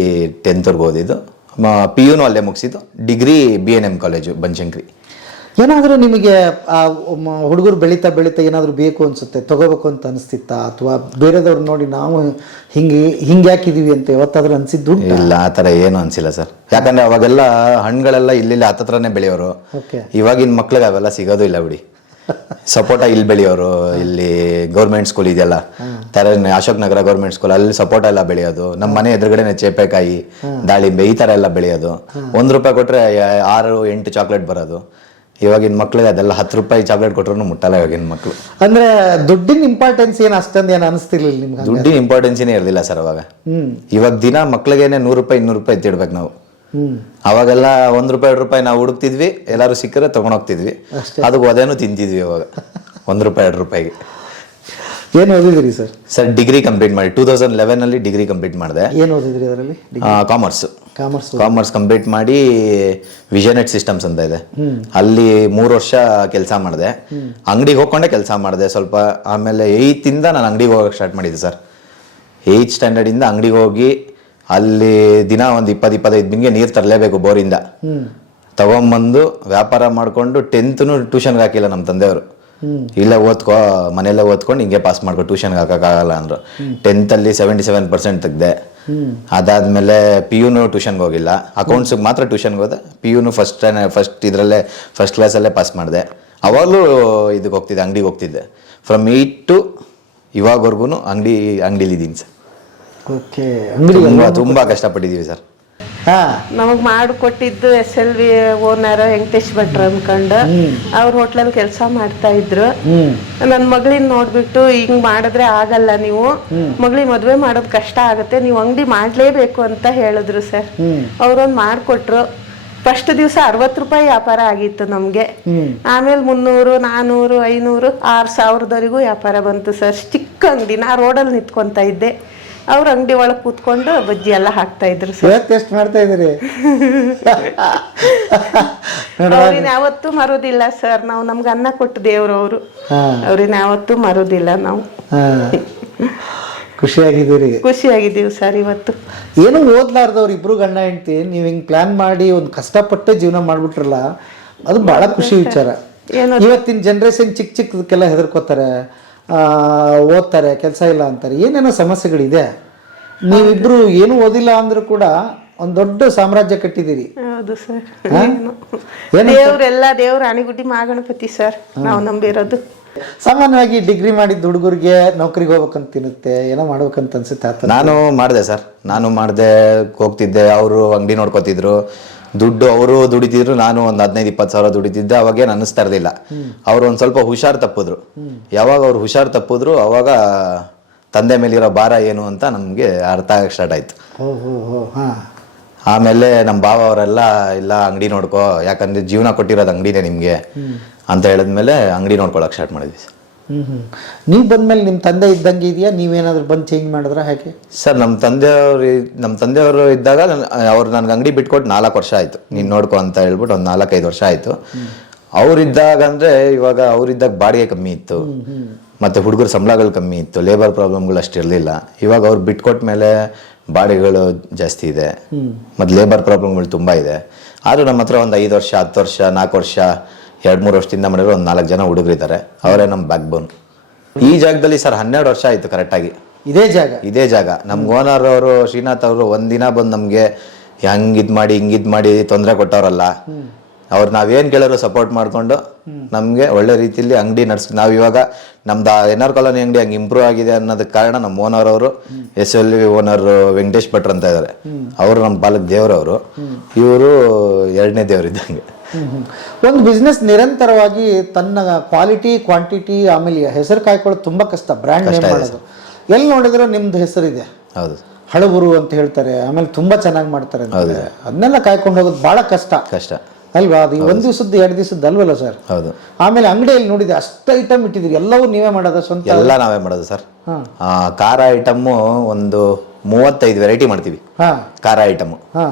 ಟೆಂತ್ವರೆಗೂ ಓದಿದ್ದು. ಪಿ ಯುನು ಅಲ್ಲೇ ಮುಗಿಸಿದ್ದು. Degree B N M college Banashankari ಏನಾದರೂ ನಿಮಗೆ ಆ ಹುಡುಗರು ಬೆಳೀತಾ ಬೆಳೀತಾ ಏನಾದರೂ ಬೇಕು ಅನಿಸುತ್ತೆ? ತಗೋಬೇಕು ಅಂತ ಅನಿಸ್ತಿತ್ತಾ? ಅಥವಾ ಬೇರೆದವ್ರು ನೋಡಿ ನಾವು ಹಿಂಗೆ ಹಿಂಗೆ ಯಾಕಿದೀವಿ ಅಂತ ಯಾವತ್ತಾದರೂ ಅನಿಸಿದ್ದು ಇಲ್ಲ ಆ ಥರ ಏನು ಅನಿಸಿಲ್ಲ ಸರ್. ಯಾಕಂದರೆ ಅವಾಗೆಲ್ಲ ಹಣ್ಣುಗಳೆಲ್ಲ ಇಲ್ಲಿಲ್ಲ ಹತ್ತತ್ರನೇ ಬೆಳೆಯೋರು. ಓಕೆ ಇವಾಗಿನ ಮಕ್ಳಿಗೆ ಅವೆಲ್ಲ ಸಿಗೋದು ಇಲ್ಲ ಬಿಡಿ. ಸಪೋಟ ಇಲ್ಲಿ ಬೆಳೆಯೋರು ಇಲ್ಲಿ ಗೌರ್ಮೆಂಟ್ ಸ್ಕೂಲ್ ಇದೆಯಲ್ಲ. ತರ ಅಶೋಕ್ ನಗರ ಗೌರ್ಮೆಂಟ್ ಸ್ಕೂಲ್ ಅಲ್ಲಿ ಸಪೋಟ ಎಲ್ಲ ಬೆಳೆಯೋದು. ನಮ್ಮ ಮನೆ ಎದುರುಗಡೆನೆ ಚೇಪೆಕಾಯಿ ದಾಳಿಂಬೆ ಈ ತರ ಎಲ್ಲ ಬೆಳೆಯೋದು. ಒಂದ್ ರೂಪಾಯಿ ಕೊಟ್ರೆ ಆರು ಎಂಟು ಚಾಕ್ಲೇಟ್ ಬರೋದು. ಇವಾಗಿನ ಮಕ್ಳಿಗೆ ಅದೆಲ್ಲ ಹತ್ತು ರೂಪಾಯಿ ಚಾಕ್ಲೇಟ್ ಕೊಟ್ರು ಮುಟ್ಟಲ್ಲ ಇವಾಗಿನ ಮಕ್ಳು ಅಂದ್ರೆ ದುಡ್ಡಿನ ಇಂಪಾರ್ಟೆನ್ಸ್ ಏನು ಅಷ್ಟೊಂದು ಏನು ಅನಿಸ್ತಿರ್ಲಿಲ್ಲ ನಿಮ್ಗೆ? ದುಡ್ಡಿನ ಇಂಪಾರ್ಟೆನ್ಸಿನೇ ಇರಲಿಲ್ಲ ಸರ್ ಅವಾಗ. ಇವಾಗ ದಿನ ಮಕ್ಳಿಗೇನೆ ನೂರು ರೂಪಾಯಿ ಇನ್ನೂರು ರೂಪಾಯಿ ಎತ್ತಿಡ್ಬೇಕು ನಾವು. ಅವಾಗೆಲ್ಲ ಒಂದ್ ರೂಪಾಯಿ ಎರಡು ರೂಪಾಯಿ ನಾವು ಹುಡುಕ್ತಿದ್ವಿ ಎಲ್ಲಾರು ಸಿಕ್ಕರೆ ತಗೊಂಡೋಗ್ತಿದ್ವಿ ಅದಕ್ಕೆ ಒದೇನು ತಿಂತಿದ್ವಿ ಅವಾಗ ಒಂದ್ ರೂಪಾಯಿ ಎರಡು ರೂಪಾಯಿಗೆ. ಏನು ಓದಿದ್ರಿ ಸರ್? ಸರ್ ಡಿಗ್ರಿ ಕಂಪ್ಲೀಟ್ ಮಾಡಿ ಟೂ ತೌಸಂಡ್ ಲೆವೆನ್ ಅಲ್ಲಿ ಡಿಗ್ರಿ ಕಂಪ್ಲೀಟ್ ಮಾಡಿದೆ. ಏನು ಓದಿದ್ರಿ ಅದರಲ್ಲಿ? ಕಾಮರ್ಸ್ ಕಾಮರ್ಸ್ ಕಾಮರ್ಸ್ ಕಂಪ್ಲೀಟ್ ಮಾಡಿ ವಿಷನೆಟ್ ಸಿಸ್ಟಮ್ಸ್ ಅಂತ ಇದೆ. ಅಲ್ಲಿ ಮೂರು ವರ್ಷ ಕೆಲಸ ಮಾಡಿದೆ. ಅಂಗಡಿಗೆ ಹೋಗ್ಕೊಂಡೆ ಕೆಲಸ ಮಾಡಿದೆ ಸ್ವಲ್ಪ. ಆಮೇಲೆ ಏಯ್ತಿಂದ ನಾನು ಅಂಗಡಿಗೆ ಹೋಗಕ್ಕೆ ಸ್ಟಾರ್ಟ್ ಮಾಡಿದ್ದೆ ಸರ್. ಏಯ್ತ್ ಸ್ಟ್ಯಾಂಡರ್ಡ್ ಇಂದ ಅಂಗಡಿಗೆ ಹೋಗಿ ಅಲ್ಲಿ ದಿನ ಒಂದು ಇಪ್ಪತ್ತು ಇಪ್ಪತ್ತೈದು ಬಿನ್ಗೆ ನೀರು ತರಲೇಬೇಕು ಬೋರಿಂದ ತಗೊಂಬಂದು ವ್ಯಾಪಾರ ಮಾಡಿಕೊಂಡು ಟೆಂತ್ನು ಟ್ಯೂಷನ್ಗೆ ಹಾಕಿಲ್ಲ ನಮ್ಮ ತಂದೆಯವರು. ಇಲ್ಲೇ ಓದ್ಕೋ, ಮನೆಯಲ್ಲೇ ಓದ್ಕೊಂಡು ಹಿಂಗೆ ಪಾಸ್ ಮಾಡ್ಕೊ, ಟ್ಯೂಷನ್ಗೆ ಹಾಕೋಕ್ಕಾಗಲ್ಲ ಅಂದರು. ಟೆಂತಲ್ಲಿ ಸೆವೆಂಟಿ ಸೆವೆನ್ ಪರ್ಸೆಂಟ್ ತೆಗ್ದೆ. ಅದಾದಮೇಲೆ ಪಿ ಯುನು ಟ್ಯೂಷನ್ಗೆ ಹೋಗಿಲ್ಲ. ಅಕೌಂಟ್ಸಿಗೆ ಮಾತ್ರ ಟ್ಯೂಷನ್ಗೆ ಹೋದೆ. ಪಿ ಯುನು ಫಸ್ಟ್ ಫಸ್ಟ್ ಇದರಲ್ಲೇ ಫಸ್ಟ್ ಕ್ಲಾಸಲ್ಲೇ ಪಾಸ್ ಮಾಡಿದೆ. ಅವಾಗಲೂ ಇದಕ್ಕೆ ಹೋಗ್ತಿದ್ದೆ, ಅಂಗಡಿಗೆ ಹೋಗ್ತಿದ್ದೆ. ಫ್ರಮ್ ಏಯ್ಟ್ ಟು ಇವಾಗವರೆಗೂ ಅಂಗಡಿ, ಅಂಗಡಿಲಿದ್ದೀನಿ ಸರ್. ಓಕೆ ಅಂಗಡಿ ತುಂಬ ತುಂಬ ಕಷ್ಟಪಟ್ಟಿದ್ದೀವಿ ಸರ್. ಹಾ. ನಮಗ್ ಮಾಡಿಕೊಟ್ಟಿದ್ದು S L V owner Venkatesh ಭಟ್ರು ಅನ್ಕೊಂಡು ಅವ್ರ ಹೋಟ್ಲಲ್ಲಿ ಕೆಲಸ ಮಾಡ್ತಾ ಇದ್ರು. ನನ್ನ ಮಗಳಿನ್ ನೋಡ್ಬಿಟ್ಟು ಹಿಂಗ್ ಮಾಡಿದ್ರೆ ಆಗಲ್ಲ ನೀವು. ಮಗಳಿಗೆ ಮದ್ವೆ ಮಾಡೋದು ಕಷ್ಟ ಆಗುತ್ತೆ ನೀವು ಅಂಗಡಿ ಮಾಡ್ಲೇಬೇಕು ಅಂತ ಹೇಳಿದ್ರು ಸರ್. ಅವ್ರೊಂದ್ ಮಾಡ್ಕೊಟ್ರು. ಫಸ್ಟ್ ದಿವಸ ಅರವತ್ತು ರೂಪಾಯಿ ವ್ಯಾಪಾರ ಆಗಿತ್ತು ನಮ್ಗೆ. ಆಮೇಲೆ ಮುನ್ನೂರು ನಾನೂರು ಐನೂರು ಆರು ಸಾವಿರದವರೆಗೂ ವ್ಯಾಪಾರ ಬಂತು ಸರ್. ಚಿಕ್ಕ ಅಂಗಡಿ ನಾ ರೋಡಲ್ಲಿ ನಿಂತ್ಕೊಂತ ಇದ್ದೆ. ಅವ್ರ ಅಂಗಡಿ ಒಳಗೆ ಕೂತ್ಕೊಂಡು ಬಜ್ಜಿ ಎಲ್ಲ ಹಾಕ್ತಾ ಇದ್ರು ಸರ್. ಇವತ್ತು ಎಷ್ಟು ಮಾಡ್ತಾ ಇದ್ದೀರಿ? ಅವ್ರಿನ ಯಾವತ್ತೂ ಮರೋದಿಲ್ಲ ಸರ್. ನಾವು ನಮ್ಗೆ ಅನ್ನ ಕೊಟ್ಟು ದೇವ್ರು ಅವರು. ಅವ್ರಿನ ಯಾವತ್ತೂ ಮರೋದಿಲ್ಲ ನಾವು. ಖುಷಿಯಾಗಿದ್ದೀರಿ. ಖುಷಿಯಾಗಿದ್ದೀವಿ ಸರ್ ಇವತ್ತು. ಏನು ಓದ್ಲಾರ್ದವ್ರು ಇಬ್ರು ಗಂಡ ಹೆಂಡ್ತಿ ನೀವು ಹಿಂಗ್ ಪ್ಲಾನ್ ಮಾಡಿ ಒಂದು ಕಷ್ಟಪಟ್ಟು ಜೀವನ ಮಾಡ್ಬಿಟ್ರಲ್ಲ ಅದು ಬಹಳ ಖುಷಿ ವಿಚಾರ. ಇವತ್ತಿನ ಜನ್ರೇಷನ್ ಚಿಕ್ಕ ಚಿಕ್ಕದಕ್ಕೆಲ್ಲ ಹೆದರ್ಕೋತಾರೆ. ಓದ್ತಾರೆ ಕೆಲಸ ಇಲ್ಲ ಅಂತಾರೆ. ಏನೇನೋ ಸಮಸ್ಯೆಗಳಿದೆ. ನೀವಿಬ್ರು ಏನು ಓದಿಲ್ಲ ಅಂದ್ರೂ ಕೂಡ ಒಂದು ದೊಡ್ಡ ಸಾಮ್ರಾಜ್ಯ ಕಟ್ಟಿದ್ದೀರಿ. ಹೌದು ಸರ್. ಏನು. ದೇವ್ರೆಲ್ಲ ದೇವ್ರ ಅಣಿಗುಡ್ಡಿ ಮಹಾಗಣಪತಿ ಸರ್. ನಾವು ನಂಬಿರೋದು. ಸಾಮಾನ್ಯವಾಗಿ ಡಿಗ್ರಿ ಮಾಡಿದ ಹುಡುಗರಿಗೆ ನೌಕರಿಗೆ ಹೋಗ್ಬೇಕಂತ ತಿನ್ನುತ್ತೆ ಏನೋ ಮಾಡ್ಬೇಕಂತ ಅನ್ಸುತ್ತೆ ನಾನು ಮಾಡಿದೆ ಸರ್. ನಾನು ಮಾಡಿದೆ ಹೋಗ್ತಿದ್ದೆ. ಅವರು ಅಂಗಡಿ ನೋಡ್ಕೋತಿದ್ರು. ದುಡ್ಡು ಅವರು ದುಡಿದಿದ್ರು ನಾನು ಒಂದು ಹದಿನೈದು ಇಪ್ಪತ್ತು ಸಾವಿರ ದುಡಿತಿದ್ದೆ ಅವಾಗೇನು ಅನ್ನಿಸ್ತಾ ಇರಲಿಲ್ಲ. ಅವ್ರು ಒಂದು ಸ್ವಲ್ಪ ಹುಷಾರ್ ತಪ್ಪಿದ್ರು. ಯಾವಾಗ ಅವ್ರು ಹುಷಾರ್ ತಪ್ಪಿದ್ರು ಅವಾಗ ತಂದೆ ಮೇಲಿರೋ ಭಾರ ಏನು ಅಂತ ನಮಗೆ ಅರ್ಥ ಆಗಕ್ಕೆ ಸ್ಟಾರ್ಟ್ ಆಯ್ತು. ಆಮೇಲೆ ನಮ್ಮ ಭಾವ ಅವರೆಲ್ಲ ಇಲ್ಲ ಅಂಗಡಿ ನೋಡ್ಕೋ ಯಾಕಂದ್ರೆ ಜೀವನ ಕೊಟ್ಟಿರೋದು ಅಂಗಡಿನೇ ನಿಮಗೆ ಅಂತ ಹೇಳಿದ್ಮೇಲೆ ಅಂಗಡಿ ನೋಡ್ಕೊಳಕ್ಕೆ ಸ್ಟಾರ್ಟ್ ಮಾಡಿದ್ವಿ. ಹ್ಮ್ ಹ್ಮ್. ನೀವು ಬಂದ್ಮೇಲೆ ನಿಮ್ಮ ತಂದೆ ಇದ್ದಂಗೆ ಇದೆಯಾ? ನೀವೇನಾದ್ರೂ ಬಂದು ಚೇಂಜ್ ಮಾಡಿದ್ರೆ ಹೇಗೆ? ಸರ್ ನಮ್ಮ ತಂದೆಯವರು ನಮ್ಮ ತಂದೆಯವರು ಇದ್ದಾಗ ನನ್- ಅವ್ರು ನನಗೆ ಅಂಗಡಿ ಬಿಟ್ಕೊಟ್ಟು ನಾಲ್ಕು ವರ್ಷ ಆಯಿತು. ನೀನು ನೋಡ್ಕೊ ಅಂತ ಹೇಳ್ಬಿಟ್ಟು ಒಂದು ನಾಲ್ಕೈದು ವರ್ಷ ಆಯಿತು. ಅವರಿದ್ದಾಗ ಅಂದರೆ ಇವಾಗ ಅವರಿದ್ದಾಗ ಬಾಡಿಗೆ ಕಮ್ಮಿ ಇತ್ತು. ಮತ್ತು ಹುಡುಗರ ಸಂಬಳಗಳು ಕಮ್ಮಿ ಇತ್ತು. ಲೇಬರ್ ಪ್ರಾಬ್ಲಮ್ಗಳು ಅಷ್ಟು ಇರಲಿಲ್ಲ. ಇವಾಗ ಅವ್ರು ಬಿಟ್ಕೊಟ್ಟ ಮೇಲೆ ಬಾಡಿಗೆಗಳು ಜಾಸ್ತಿ ಇದೆ. ಮತ್ತು ಲೇಬರ್ ಪ್ರಾಬ್ಲಮ್ಗಳು ತುಂಬ ಇದೆ. ಆದರೂ ನಮ್ಮ ಹತ್ರ ಒಂದು ಐದು ವರ್ಷ ಹತ್ತು ವರ್ಷ ನಾಲ್ಕು ವರ್ಷ ಎರಡು ಮೂರು ವರ್ಷದಿಂದ ಮಾಡಿರೋ ಒಂದು ನಾಲ್ಕು ಜನ ಹುಡುಗರಿದ್ದಾರೆ ಅವರೇ ನಮ್ಮ ಬ್ಯಾಕ್ ಬೋನ್ ಈ ಜಾಗದಲ್ಲಿ ಸರ್ ಹನ್ನೆರಡು ವರ್ಷ ಆಯಿತು ಕರೆಕ್ಟಾಗಿ ಇದೇ ಜಾಗ? ಇದೇ ಜಾಗ. ನಮ್ಮ ಓನರ್ ಅವರು ಶ್ರೀನಾಥ್ ಅವರು ಒಂದಿನ ಬಂದು ನಮಗೆ ಹಂಗ್ ಇದ್ ಮಾಡಿ ಹಿಂಗಿದ್ ಮಾಡಿ ತೊಂದರೆ ಕೊಟ್ಟವ್ರಲ್ಲ. ಅವ್ರು ನಾವೇನು ಕೇಳೋರು ಸಪೋರ್ಟ್ ಮಾಡ್ಕೊಂಡು ನಮಗೆ ಒಳ್ಳೆ ರೀತಿಯಲ್ಲಿ ಅಂಗಡಿ ನಡೆಸ್ ನಾವು ಇವಾಗ ನಮ್ದು ಎನ್ ಆರ್ ಕಾಲೋನಿ ಅಂಗಡಿ ಹಂಗೆ ಇಂಪ್ರೂವ್ ಆಗಿದೆ ಅನ್ನೋದಕ್ಕೆ ಕಾರಣ ನಮ್ಮ ಓನರ್ ಅವರು S L V owner Venkatesh ಭಟ್ರು ಅಂತ ಇದ್ದಾರೆ ಅವರು ನಮ್ಮ ಬಾಲಕ್ ದೇವರವರು. ಇವರು ಎರಡನೇ ದೇವರಿದ್ದಂಗೆ. ಒಂದು ಬಿಸ್ನೆಸ್ ನಿರಂತರವಾಗಿ ತನ್ನ ಕ್ವಾಲಿಟಿ ಕ್ವಾಂಟಿಟಿ ಆಮೇಲೆ ಹೆಸರು ಕಾಯ್ಕೊಳ್ಳೋದು ತುಂಬಾ ಕಷ್ಟ. ಬ್ರ್ಯಾಂಡ್ ನೇಮ್ ಮಾಡೋದು. ಎಲ್ಲಿ ನೋಡಿದ್ರು ನಿಮ್ದು ಹೆಸರಿದೆ. ಹೌದು. ಹಳಬರು ಅಂತ ಹೇಳ್ತಾರೆ ಆಮೇಲೆ ತುಂಬಾ ಚೆನ್ನಾಗಿ ಮಾಡ್ತಾರೆ. ಅದನ್ನೆಲ್ಲ ಕಾಯ್ಕೊಂಡು ಹೋಗೋದು ಬಹಳ ಕಷ್ಟ. ಕಷ್ಟ. ಅಲ್ವಾ? ಅದು ಒಂದು ದಿವಸದ್ದು ಎರಡು ದಿವಸದ್ದು ಅಲ್ವಲ್ಲ ಸರ್ ಹೌದು. ಆಮೇಲೆ ಅಂಗಡಿಯಲ್ಲಿ ನೋಡಿದೆ ಅಷ್ಟು ಐಟಮ್ ಇಟ್ಟಿದ್ದೀರಿ ಎಲ್ಲವೂ ನೀವೇ ಮಾಡೋದು ಸ್ವಂತ? ಎಲ್ಲ ನಾವೇ ಮಾಡೋದು ಸರ್ ಖಾರ ಐಟಮ್ಮು ಒಂದು ಮೂವತ್ತೈದು ವೆರೈಟಿ ಮಾಡ್ತೀವಿ. ಹಾ. ಖಾರ ಐಟಮು ಹಾ.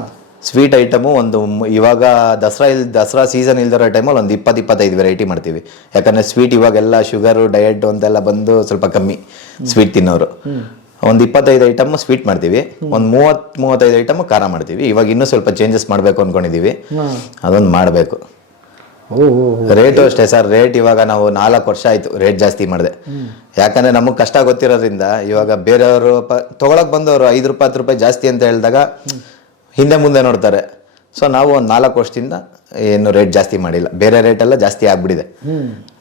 ಸ್ವೀಟ್ ಐಟಮು ಒಂದು ಇವಾಗ ದಸರಾ ಇಲ್ ದಸರಾ ಸೀಸನ್ ಇಲ್ದಿರೋ ಟೈಮಲ್ಲಿ ಒಂದು ಇಪ್ಪತ್ತು ಇಪ್ಪತ್ತೈದು ವೆರೈಟಿ ಮಾಡ್ತೀವಿ. ಯಾಕಂದರೆ ಸ್ವೀಟ್ ಇವಾಗೆಲ್ಲ ಶುಗರು ಡಯಟ್ ಅಂತೆಲ್ಲ ಬಂದು ಸ್ವಲ್ಪ ಕಮ್ಮಿ ಸ್ವೀಟ್ ತಿನ್ನೋರು. ಒಂದು ಇಪ್ಪತ್ತೈದು ಐಟಮ್ ಸ್ವೀಟ್ ಮಾಡ್ತೀವಿ. ಒಂದು ಮೂವತ್ತು ಮೂವತ್ತೈದು ಐಟಮ್ ಖಾರ ಮಾಡ್ತೀವಿ. ಇವಾಗ ಇನ್ನೂ ಸ್ವಲ್ಪ ಚೇಂಜಸ್ ಮಾಡಬೇಕು ಅಂದ್ಕೊಂಡಿದ್ದೀವಿ ಅದೊಂದು ಮಾಡಬೇಕು. ರೇಟ್ ಅಷ್ಟೇ ಸರ್. ರೇಟ್ ಇವಾಗ ನಾವು ನಾಲ್ಕು ವರ್ಷ ಆಯ್ತು ರೇಟ್ ಜಾಸ್ತಿ ಮಾಡಿದೆ. ಯಾಕಂದ್ರೆ ನಮಗೆ ಕಷ್ಟ ಗೊತ್ತಿರೋದ್ರಿಂದ ಇವಾಗ ಬೇರೆಯವರು ಪ ತೊಗೊಳಕ್ಕೆ ಬಂದವರು ಐದು ರೂಪಾಯಿ ಹತ್ತು ರೂಪಾಯಿ ಜಾಸ್ತಿ ಅಂತ ಹೇಳಿದಾಗ ಹಿಂದೆ ಮುಂದೆ ನೋಡ್ತಾರೆ. ಸೊ ನಾವು ಒಂದು ನಾಲ್ಕು ವರ್ಷದಿಂದ ಏನು ರೇಟ್ ಜಾಸ್ತಿ ಮಾಡಿಲ್ಲ. ಬೇರೆ ರೇಟ್ ಎಲ್ಲ ಜಾಸ್ತಿ ಆಗ್ಬಿಟ್ಟಿದೆ.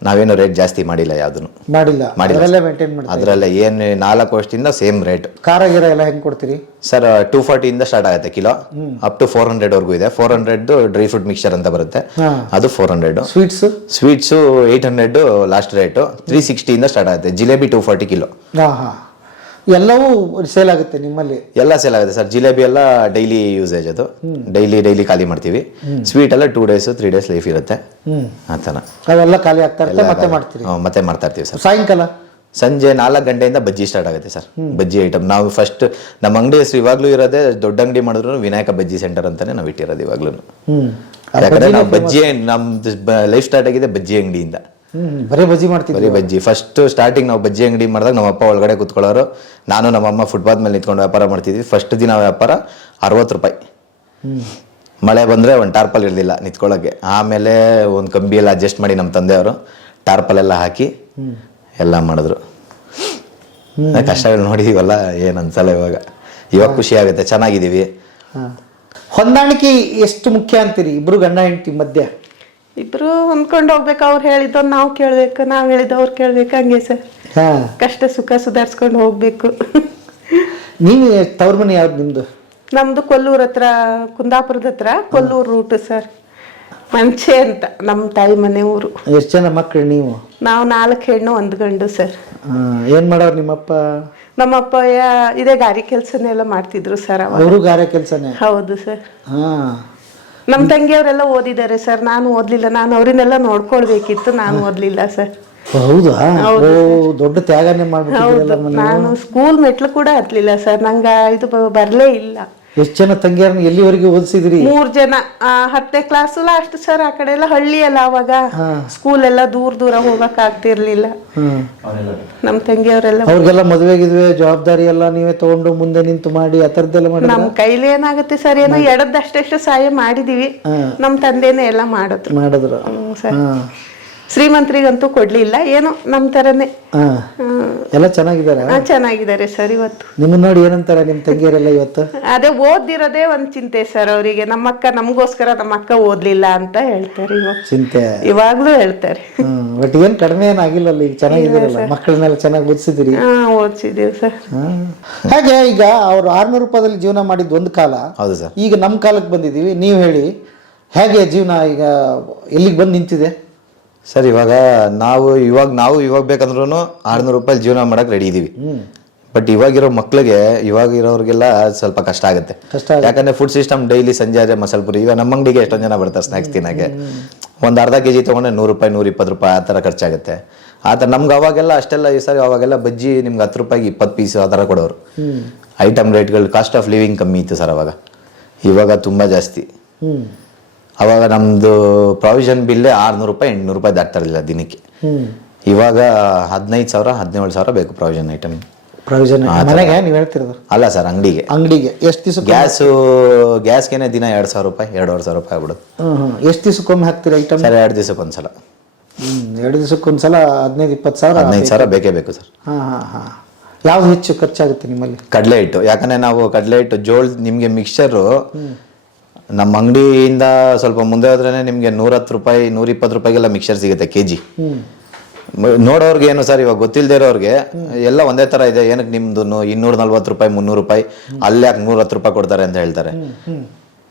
ನಾವೇನು ರೇಟ್ ಜಾಸ್ತಿ ಮಾಡಿಲ್ಲ ಯಾವುದನ್ನು. ಮಾಡಿಲ್ಲ. ಮಾಡಿಲ್ಲ. ಅದರಲ್ಲೇ ಏನು ನಾಲ್ಕು ವರ್ಷದಿಂದ ಸೇಮ್ ರೇಟ್ ಖಾರ ಗೀರ ಎಲ್ಲ ಹೆಂಗ್ ಕೊಡ್ತೀರಿ? ಸರ್ ಟೂ ಇಂದ ಸ್ಟಾರ್ಟ್ ಆಗುತ್ತೆ ಕಿಲೋ ಅಪ್ ಟು ಫೋರ್ ಹಂಡ್ರೆಡ್ವರೆಗೂ ಇದೆ. Four hundred dry fruit mixer ಅಂತ ಬರುತ್ತೆ. ಅದು four hundred sweets sweets eight hundred last rate three ಸಿಕ್ಸ್ಟಿಯಿಂದ start ಆಗುತ್ತೆ. ಜಿಲೇಬಿ ಟೂ ಫಾರ್ಟಿ ಕಿಲೋ ಎಲ್ಲವೂ ಸೇಲ್ ಆಗುತ್ತೆ ನಿಮ್ಮಲ್ಲಿ? ಎಲ್ಲ ಸೇಲ್ ಆಗುತ್ತೆ ಸರ್. ಜಿಲೇಬಿ ಎಲ್ಲ ಡೈಲಿ ಯೂಸೇಜ್ ಅದು. ಡೈಲಿ ಡೈಲಿ ಖಾಲಿ ಮಾಡ್ತೀವಿ. ಸ್ವೀಟ್ ಎಲ್ಲ two days three days life ಇರುತ್ತೆ. ಆ ಥರ. ಅವೆಲ್ಲ ಖಾಲಿ ಆಗ್ತಾ ಇರುತ್ತೆ ಮತ್ತೆ ಮಾಡ್ತಾ ಇರ್ತೀವಿ ಸರ್. ಸಾಯಂಕಾಲ? ಸಂಜೆ ನಾಲ್ಕು ಗಂಟೆಯಿಂದ ಬಜ್ಜಿ ಸ್ಟಾರ್ಟ್ ಆಗುತ್ತೆ ಸರ್. ಬಜ್ಜಿ ಐಟಮ್ ನಾವು ಫಸ್ಟ್ ನಮ್ಮ ಅಂಗಡಿ ಹೆಸರು ಇವಾಗಲೂ ಇರೋದೇ ದೊಡ್ಡ ಅಂಗಡಿ ಮಾಡಿದ್ರು ವಿನಾಯಕ ಬಜ್ಜಿ ಸೆಂಟರ್ ಅಂತಾನೆ ನಾವು ಇಟ್ಟಿರೋದು ಇವಾಗ್ಲೂ ಯಾಕಂದ್ರೆ ನಾವು ಬಜ್ಜಿ ನಮ್ದು ಲೈಫ್ ಸ್ಟಾರ್ಟ್ ಆಗಿದೆ ಬಜ್ಜಿ ಅಂಗಡಿಯಿಂದ. ಬರೀ ಬಜ್ಜಿ ಮಾಡ್ತೀವಿ ಬರೀ ಬಜ್ಜಿ. ಫಸ್ಟ್ ಸ್ಟಾರ್ಟಿಂಗ್ ನಾವು ಬಜ್ಜಿ ಅಂಗಡಿ ಮಾಡಿದಾಗ ನಮ್ಮ ಅಪ್ಪ ಒಳಗಡೆ ಕುತ್ಕೊಳ್ಳೋರು. ನಾನು ನಮ್ಮ ಅಮ್ಮ ಫುಟ್ಪಾತ್ ಮೇಲೆ ನಿಂತ್ಕೊಂಡು ವ್ಯಾಪಾರ ಮಾಡ್ತಿದ್ವಿ. ಫಸ್ಟ್ ದಿನ ವ್ಯಾಪಾರ ಅರವತ್ತು ರೂಪಾಯಿ. ಮಳೆ ಬಂದರೆ ಒಂದು ಟಾರ್ಪಲ್ ಇರಲಿಲ್ಲ ನಿಂತ್ಕೊಳ್ಳೋಕ್ಕೆ ಆಮೇಲೆ ಒಂದು ಕಂಬಿ ಎಲ್ಲ ಅಡ್ಜಸ್ಟ್ ಮಾಡಿ ನಮ್ಮ ತಂದೆಯವರು. ಟಾರ್ಪಲ್ ಎಲ್ಲ ಹಾಕಿ ಎಲ್ಲ ಮಾಡಿದ್ರು. ಕಷ್ಟಗಳು ನೋಡಿದೀವಲ್ಲ ಏನು ಅನ್ಸಲ್ಲ ಇವಾಗ. ಇವಾಗ ಖುಷಿ ಆಗುತ್ತೆ. ಚೆನ್ನಾಗಿದ್ದೀವಿ. ಹೊಂದಾಣಿಕೆ ಎಷ್ಟು ಮುಖ್ಯ ಅಂತೀರಿ? ಇಬ್ರು ಗಂಡ ಹೆಂಡತಿ ಮಧ್ಯ. ಇಬ್ರು ಹೊಂದ್ಕೊಂಡು ಹೋಗ್ಬೇಕು ಅವ್ರು ಹೇಳಿದ್ದವ್ರು ನಾವು ಕೇಳ್ಬೇಕು ನಾವು ಹೇಳಿದ್ದು ಅವ್ರು ಕೇಳ್ಬೇಕು ಹಂಗೆ ಸರ್. ಹಾ. ಕಷ್ಟ ಸುಖ ಸುಧಾರಿಸ್ಕೊಂಡು ಹೋಗ್ಬೇಕು. ನೀವು ತವ್ರ ಮನೆ ಯಾವ್ದು ನಿಮ್ದು? ನಮ್ದು ಕೊಲ್ಲೂರ್ ಹತ್ರ ಕುಂದಾಪುರದ ಹತ್ರ ಕೊಲ್ಲೂರು ರೂಟ್ ಸರ್. ಮಂಚೆ ಅಂತ ನಮ್ಮ ತಾಯಿ ಮನೆ ಊರು. ಎಷ್ಟು ಜನ ಮಕ್ಕಳು ನೀವು? ನಾವು ನಾಲ್ಕು ಹೆಣ್ಣು ಒಂದು ಗಂಡು ಸರ್. ಏನ್ ಮಾಡೋರು ನಿಮ್ಮಪ್ಪ? ನಮ್ಮ ಅಪ್ಪಯ್ಯ ಇದೇ ಗಾರಿ ಕೆಲಸನೆಲ್ಲ ಮಾಡ್ತಿದ್ರು ಸರ್ ಅವಾಗ. ಅವರು ಗಾರೆ ಕೆಲಸನೇ? ಹೌದು ಸರ್. ಹಾ. ನಮ್ಮ ತಂಗಿಯವರೆಲ್ಲ ಓದಿದ್ದಾರೆ ಸರ್. ನಾನು ಓದ್ಲಿಲ್ಲ. ನಾನು ಅವರನ್ನೆಲ್ಲ ನೋಡ್ಕೊಳ್ಬೇಕಿತ್ತು. ನಾನು ಓದ್ಲಿಲ್ಲ ಸರ್. ಹೌದಾ? ಓ ದೊಡ್ಡ ತ್ಯಾಗನೇ ನಾನು ಸ್ಕೂಲ್ ಮೆಟ್ಲು ಕೂಡ ಹತ್ಲಿಲ್ಲ ಸರ್. ನಂಗೆ ಇದು ಬರ್ಲೇ ಇಲ್ಲ. ಎಷ್ಟು ಜನ ತಂಗಿಯರನ್ನ ಎಲ್ಲಿವರೆಗೆ ಓದಿಸಿದ್ರಿ? ಮೂರ್ ಜನ. ಆ, ಹತ್ತನೇ ಕ್ಲಾಸ್ ಲಾಸ್ಟ್ ಸರ್ ಆ ಕಡೆ ಎಲ್ಲ ಹಳ್ಳಿ ಅಲ್ಲ ಅವಾಗ ಸ್ಕೂಲ್ ಎಲ್ಲ ದೂರ ದೂರ ಹೋಗಕ್ ಆಗ್ತಿರ್ಲಿಲ್ಲ ಹ್ಮ್ ನಮ್ಮ ತಂಗಿಯವರೆಲ್ಲ ಅವ್ರಿಗೆಲ್ಲ ಮದುವೆ ಗಿದ್ವೆ ಜವಾಬ್ದಾರಿ ಎಲ್ಲ ನೀವೇ ತಗೊಂಡು ಮುಂದೆ ನಿಂತು ಮಾಡಿ ಆ ಥರದ್ದೆಲ್ಲ ಮಾಡಿ ನಮ್ ಕೈಲಿ ಏನಾಗುತ್ತೆ ಸರ್ ಏನೋ ಎಡದಷ್ಟೆಷ್ಟು ಸಹಾಯ ಮಾಡಿದೀವಿ. ನಮ್ ತಂದೆನೇ ಎಲ್ಲ ಮಾಡಿದ್ರು. ಮಾಡಿದ್ರು. ಹ್ಮ್ ಸರ್ ಹಾ. ಶ್ರೀಮಂತರಿಗಂತೂ ಕೊಡ್ಲಿಲ್ಲ ಏನೋ ನಮ್ ತರನೇ. ಎಲ್ಲ ಚೆನ್ನಾಗಿದ್ದಾರೆ? ಆ, ಚೆನ್ನಾಗಿದ್ದಾರೆ ಸರ್ ಇವತ್ತು. ನಿಮ್ಮ ನೋಡಿ ಏನಂತಾರೆ ನಿಮ್ಮ ತಂಗಿಯರೆಲ್ಲ ಇವತ್ತು? ಅದೇ ಓದಿರೋದೇ ಒಂದ್ ಚಿಂತೆ ಸರ್ ಅವರಿಗೆ ನಮ್ಮ ಅಕ್ಕ ನಮಗೋಸ್ಕರ ನಮ್ಮ ಅಕ್ಕ ಓದ್ಲಿಲ್ಲ ಅಂತ ಹೇಳ್ತಾರೆ ಇವಾಗ. ಚಿಂತೆ. ಇವಾಗ್ಲೂ ಹೇಳ್ತಾರೆ. ಬಟ್ ಏನ್ ಕಡಿಮೆ ಏನಾಗಿಲ್ಲಲ್ಲ ಈಗ ಚೆನ್ನಾಗಿದ್ದೀರಲ್ಲ ಮಕ್ಕಳನ್ನೆಲ್ಲ ಚೆನ್ನಾಗಿ ಓದಿಸಿದಿರಿ ಹಾ ಓದ್ಸಿದೀವಿ ಸರ್. ಹಾಗೆ ಈಗ ಅವ್ರು ಆರ್ನೂರು ರೂಪಾಯಿದಲ್ಲಿ ಜೀವನ ಮಾಡಿದ್ದು ಒಂದು ಕಾಲ. ಹೌದು ಸರ್. ಈಗ ನಮ್ಮ ಕಾಲಕ್ಕೆ ಬಂದಿದ್ದೀವಿ ನೀವು ಹೇಳಿ ಹೇಗೆ ಜೀವನ ಈಗ ಎಲ್ಲಿಗೆ ಬಂದು ನಿಂತಿದೆ? ಸರ್ ಇವಾಗ ನಾವು ಇವಾಗ ನಾವು ಇವಾಗ ಬೇಕಂದ್ರೂ ಆರ್ನೂರು ರೂಪಾಯಿ ಜೀವನ ಮಾಡಕ್ ರೆಡಿ ಇದೀವಿ. ಬಟ್ ಇವಾಗಿರೋ ಮಕ್ಳಿಗೆ ಇವಾಗಿರೋರಿಗೆಲ್ಲ ಸ್ವಲ್ಪ ಕಷ್ಟ ಆಗುತ್ತೆ. ಯಾಕಂದ್ರೆ ಫುಡ್ ಸಿಸ್ಟಮ್ ಡೈಲಿ ಸಂಜೆ ಆದ್ರೆ ಮಸಾಲೆ ಪುರಿ ಇವಾಗ ನಮ್ಮ ಅಂಗಡಿಗೆ ಎಷ್ಟೊಂದು ಜನ ಬರ್ತಾರೆ ಸ್ನಾಕ್ಸ್ ತಿನ್ನಕ್ಕೆ. ಒಂದು ಅರ್ಧ ಕೆ ಜಿ ತೊಗೊಂಡ್ರೆ ನೂರು ರೂಪಾಯಿ ನೂರ ಇಪ್ಪತ್ತು ರೂಪಾಯಿ ಆ ಥರ ಖರ್ಚಾಗುತ್ತೆ. ಆ ಥರ ನಮ್ಗೆ ಅವಾಗೆಲ್ಲ ಅಷ್ಟೆಲ್ಲ ಈ ಸರಿ ಅವಾಗೆಲ್ಲ ಬಜ್ಜಿ ನಿಮ್ಗೆ ಹತ್ತು ರೂಪಾಯಿಗೆ ಇಪ್ಪತ್ತು ಪೀಸ್ ಆ ಥರ ಕೊಡೋರು. ಐಟಮ್ ರೇಟ್ಗಳು ಕಾಸ್ಟ್ ಆಫ್ ಲಿವಿಂಗ್ ಕಮ್ಮಿ ಇತ್ತು ಸರ್ ಅವಾಗ. ಇವಾಗ ತುಂಬ ಜಾಸ್ತಿ. ಅವಾಗ ನಮ್ಮದು ಪ್ರಾವಿಷನ್ ಬಿಲ್ಲೇ ಆರ್ನೂರು ರೂಪಾಯಿ ಎಂಟುನೂರು ರೂಪಾಯಿ ದಾಟ್ತಾ ಇರಲಿಲ್ಲ ದಿನಕ್ಕೆ. ಇವಾಗ ಹದಿನೈದು ಸಾವಿರ ಹದಿನೇಳು ಸಾವಿರ ಬೇಕು ಪ್ರಾವಿಷನ್ ಐಟಮ್ ಪ್ರಾವಿಷನ್ ಮನೆಗೆ ನೀವು ಹೇಳ್ತಿರೋದು? ಅಲ್ಲ ಸರ್ ಅಂಗಡಿಗೆ. ಅಂಗಡಿಗೆ. ಎಷ್ಟು ದಿವಸ ಗ್ಯಾಸ್ ಗ್ಯಾಸ್ಗೆನೆ ದಿನ ಎರಡು ಸಾವಿರ ರೂಪಾಯಿ ಎರಡೂವರೆ ಸಾವಿರ ರೂಪಾಯಿ ಆಗ್ಬಿಡುತ್ತೆ. ಎಷ್ಟು ದಿವಸಕ್ಕೊಮ್ಮೆ ಹಾಕ್ತೀರ ಐಟಮ್ ಸರ್ ಎರಡು ದಿವಸಕ್ಕೆ ಒಂದ್ಸಲ ಎರಡು ದಿವಸಕ್ಕೊಂದ್ಸಲ ಹದಿನೈದು ಇಪ್ಪತ್ತು ಸಾವಿರ ಹದಿನೈದು ಸಾವಿರ ಬೇಕೇ ಬೇಕು ಸರ್. ಹಾ ಹಾ ಹಾ. ಯಾವ್ದು ಹೆಚ್ಚು ಖರ್ಚಾಗುತ್ತೆ ನಿಮ್ಮಲ್ಲಿ? ಕಡಲೆ ಹಿಟ್ಟು. ಯಾಕಂದ್ರೆ ನಾವು ಕಡಲೆ ಹಿಟ್ಟು ಜೋಳ ನಿಮಗೆ ಮಿಕ್ಸ್ಚರು ನಮ್ಮ ಅಂಗಡಿಯಿಂದ ಸ್ವಲ್ಪ ಮುಂದೆ ಹೋದ್ರೇನೆ ನಿಮಗೆ ನೂರತ್ತು ರೂಪಾಯಿ ನೂರ ಇಪ್ಪತ್ತು ರೂಪಾಯಿಗೆಲ್ಲ ಮಿಕ್ಸರ್ ಸಿಗುತ್ತೆ ಕೆ ಜಿ ನೋಡೋರ್ಗೆ ಏನು ಸರ್ ಇವಾಗ ಗೊತ್ತಿಲ್ಲದೆ ಇರೋರಿಗೆ ಎಲ್ಲ ಒಂದೇ ತರ ಇದೆ. ಏನಕ್ಕೆ ನಿಮ್ದು ಇನ್ನೂರ ನಲ್ವತ್ತು ರೂಪಾಯಿ ಮುನ್ನೂರು ರೂಪಾಯಿ? ಅಲ್ಲಿ ಯಾಕೆ ನೂರ ಹತ್ತು ರೂಪಾಯಿ ಕೊಡ್ತಾರೆ ಅಂತ ಹೇಳ್ತಾರೆ.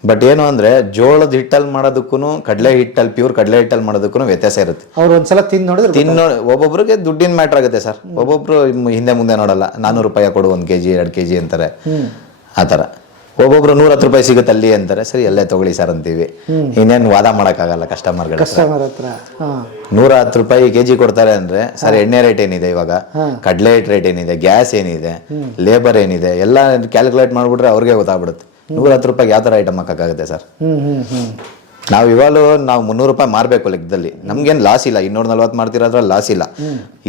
ಬಟ್ ಏನು ಅಂದ್ರೆ ಜೋಳದ ಹಿಟ್ಟಲ್ಲಿ ಮಾಡೋದಕ್ಕೂ ಕಡಲೆ ಹಿಟ್ಟಲ್ಲಿ ಪ್ಯೂರ್ ಕಡಲೆ ಹಿಟ್ಟಲ್ಲಿ ಮಾಡೋದಕ್ಕೂ ವ್ಯತ್ಯಾಸ ಇರುತ್ತೆ. ಅವ್ರು ಒಂದ್ಸಲ ತಿಂದು ನೋಡಿದ್ರೆ ತಿನ್ನೋ ಒಬ್ಬೊಬ್ರಿಗೆ ದುಡ್ಡಿನ ಮ್ಯಾಟ್ರ್ ಆಗುತ್ತೆ ಸರ್. ಒಬ್ಬೊಬ್ರು ಹಿಂದೆ ಮುಂದೆ ನೋಡಲ್ಲ ನಾನ್ನೂರು ರೂಪಾಯಿ ಕೊಡು ಒಂದು ಕೆ ಜಿ ಎರಡು ಕೆ ಜಿ ಅಂತಾರೆ. ಆ ಥರ ಒಬ್ಬೊಬ್ರು ನೂರ ಹತ್ತು ರೂಪಾಯಿ ಸಿಗುತ್ತೆ ಅಲ್ಲಿ ಅಂತಾರೆ ಸರಿ ಅಲ್ಲೇ ತಗೊಳ್ಳಿ ಸರ್ ಅಂತೀವಿ. ಇನ್ನೇನು ವಾದ ಮಾಡೋಕ್ಕಾಗಲ್ಲ ಕಸ್ಟಮರ್ಗಳ ಕಸ್ಟಮರ್ ಹತ್ರ. ನೂರ ಹತ್ತು ರೂಪಾಯಿ ಕೆಜಿ ಕೊಡ್ತಾರೆ ಅಂದ್ರೆ ಸರ್ ಎಣ್ಣೆ ರೇಟ್ ಏನಿದೆ ಇವಾಗ? ಕಡಲೆ ರೇಟ್ ಏನಿದೆ ಗ್ಯಾಸ್ ಏನಿದೆ ಲೇಬರ್ ಏನಿದೆ ಎಲ್ಲ ಕ್ಯಾಲ್ಕುಲೇಟ್ ಮಾಡ್ಬಿಟ್ರೆ ಅವ್ರಿಗೆ ಗೊತ್ತಾಗ್ಬಿಡುತ್ತೆ. ನೂರ ಹತ್ತು ರೂಪಾಯಿಗೆ ಯಾವ ಥರ ಐಟಮ್ ಹಾಕೋಕ್ಕಾಗುತ್ತೆ ಸರ್ ಹ್ಮ್ ಹ್ಮ್ ಹ್ಮ್. ನಾವು ಇವಾಗಲೂ ನಾವು ಮುನ್ನೂರು ರೂಪಾಯಿ ಮಾರಬೇಕು ಲೆಕ್ಕದಲ್ಲಿ. ನಮ್ಗೇನು ಲಾಸ್ ಇಲ್ಲ. ಇನ್ನೂರ ನಲ್ವತ್ತು ಮಾಡ್ತಿರೋದ್ರಲ್ಲಿ ಲಾಸ್ ಇಲ್ಲ.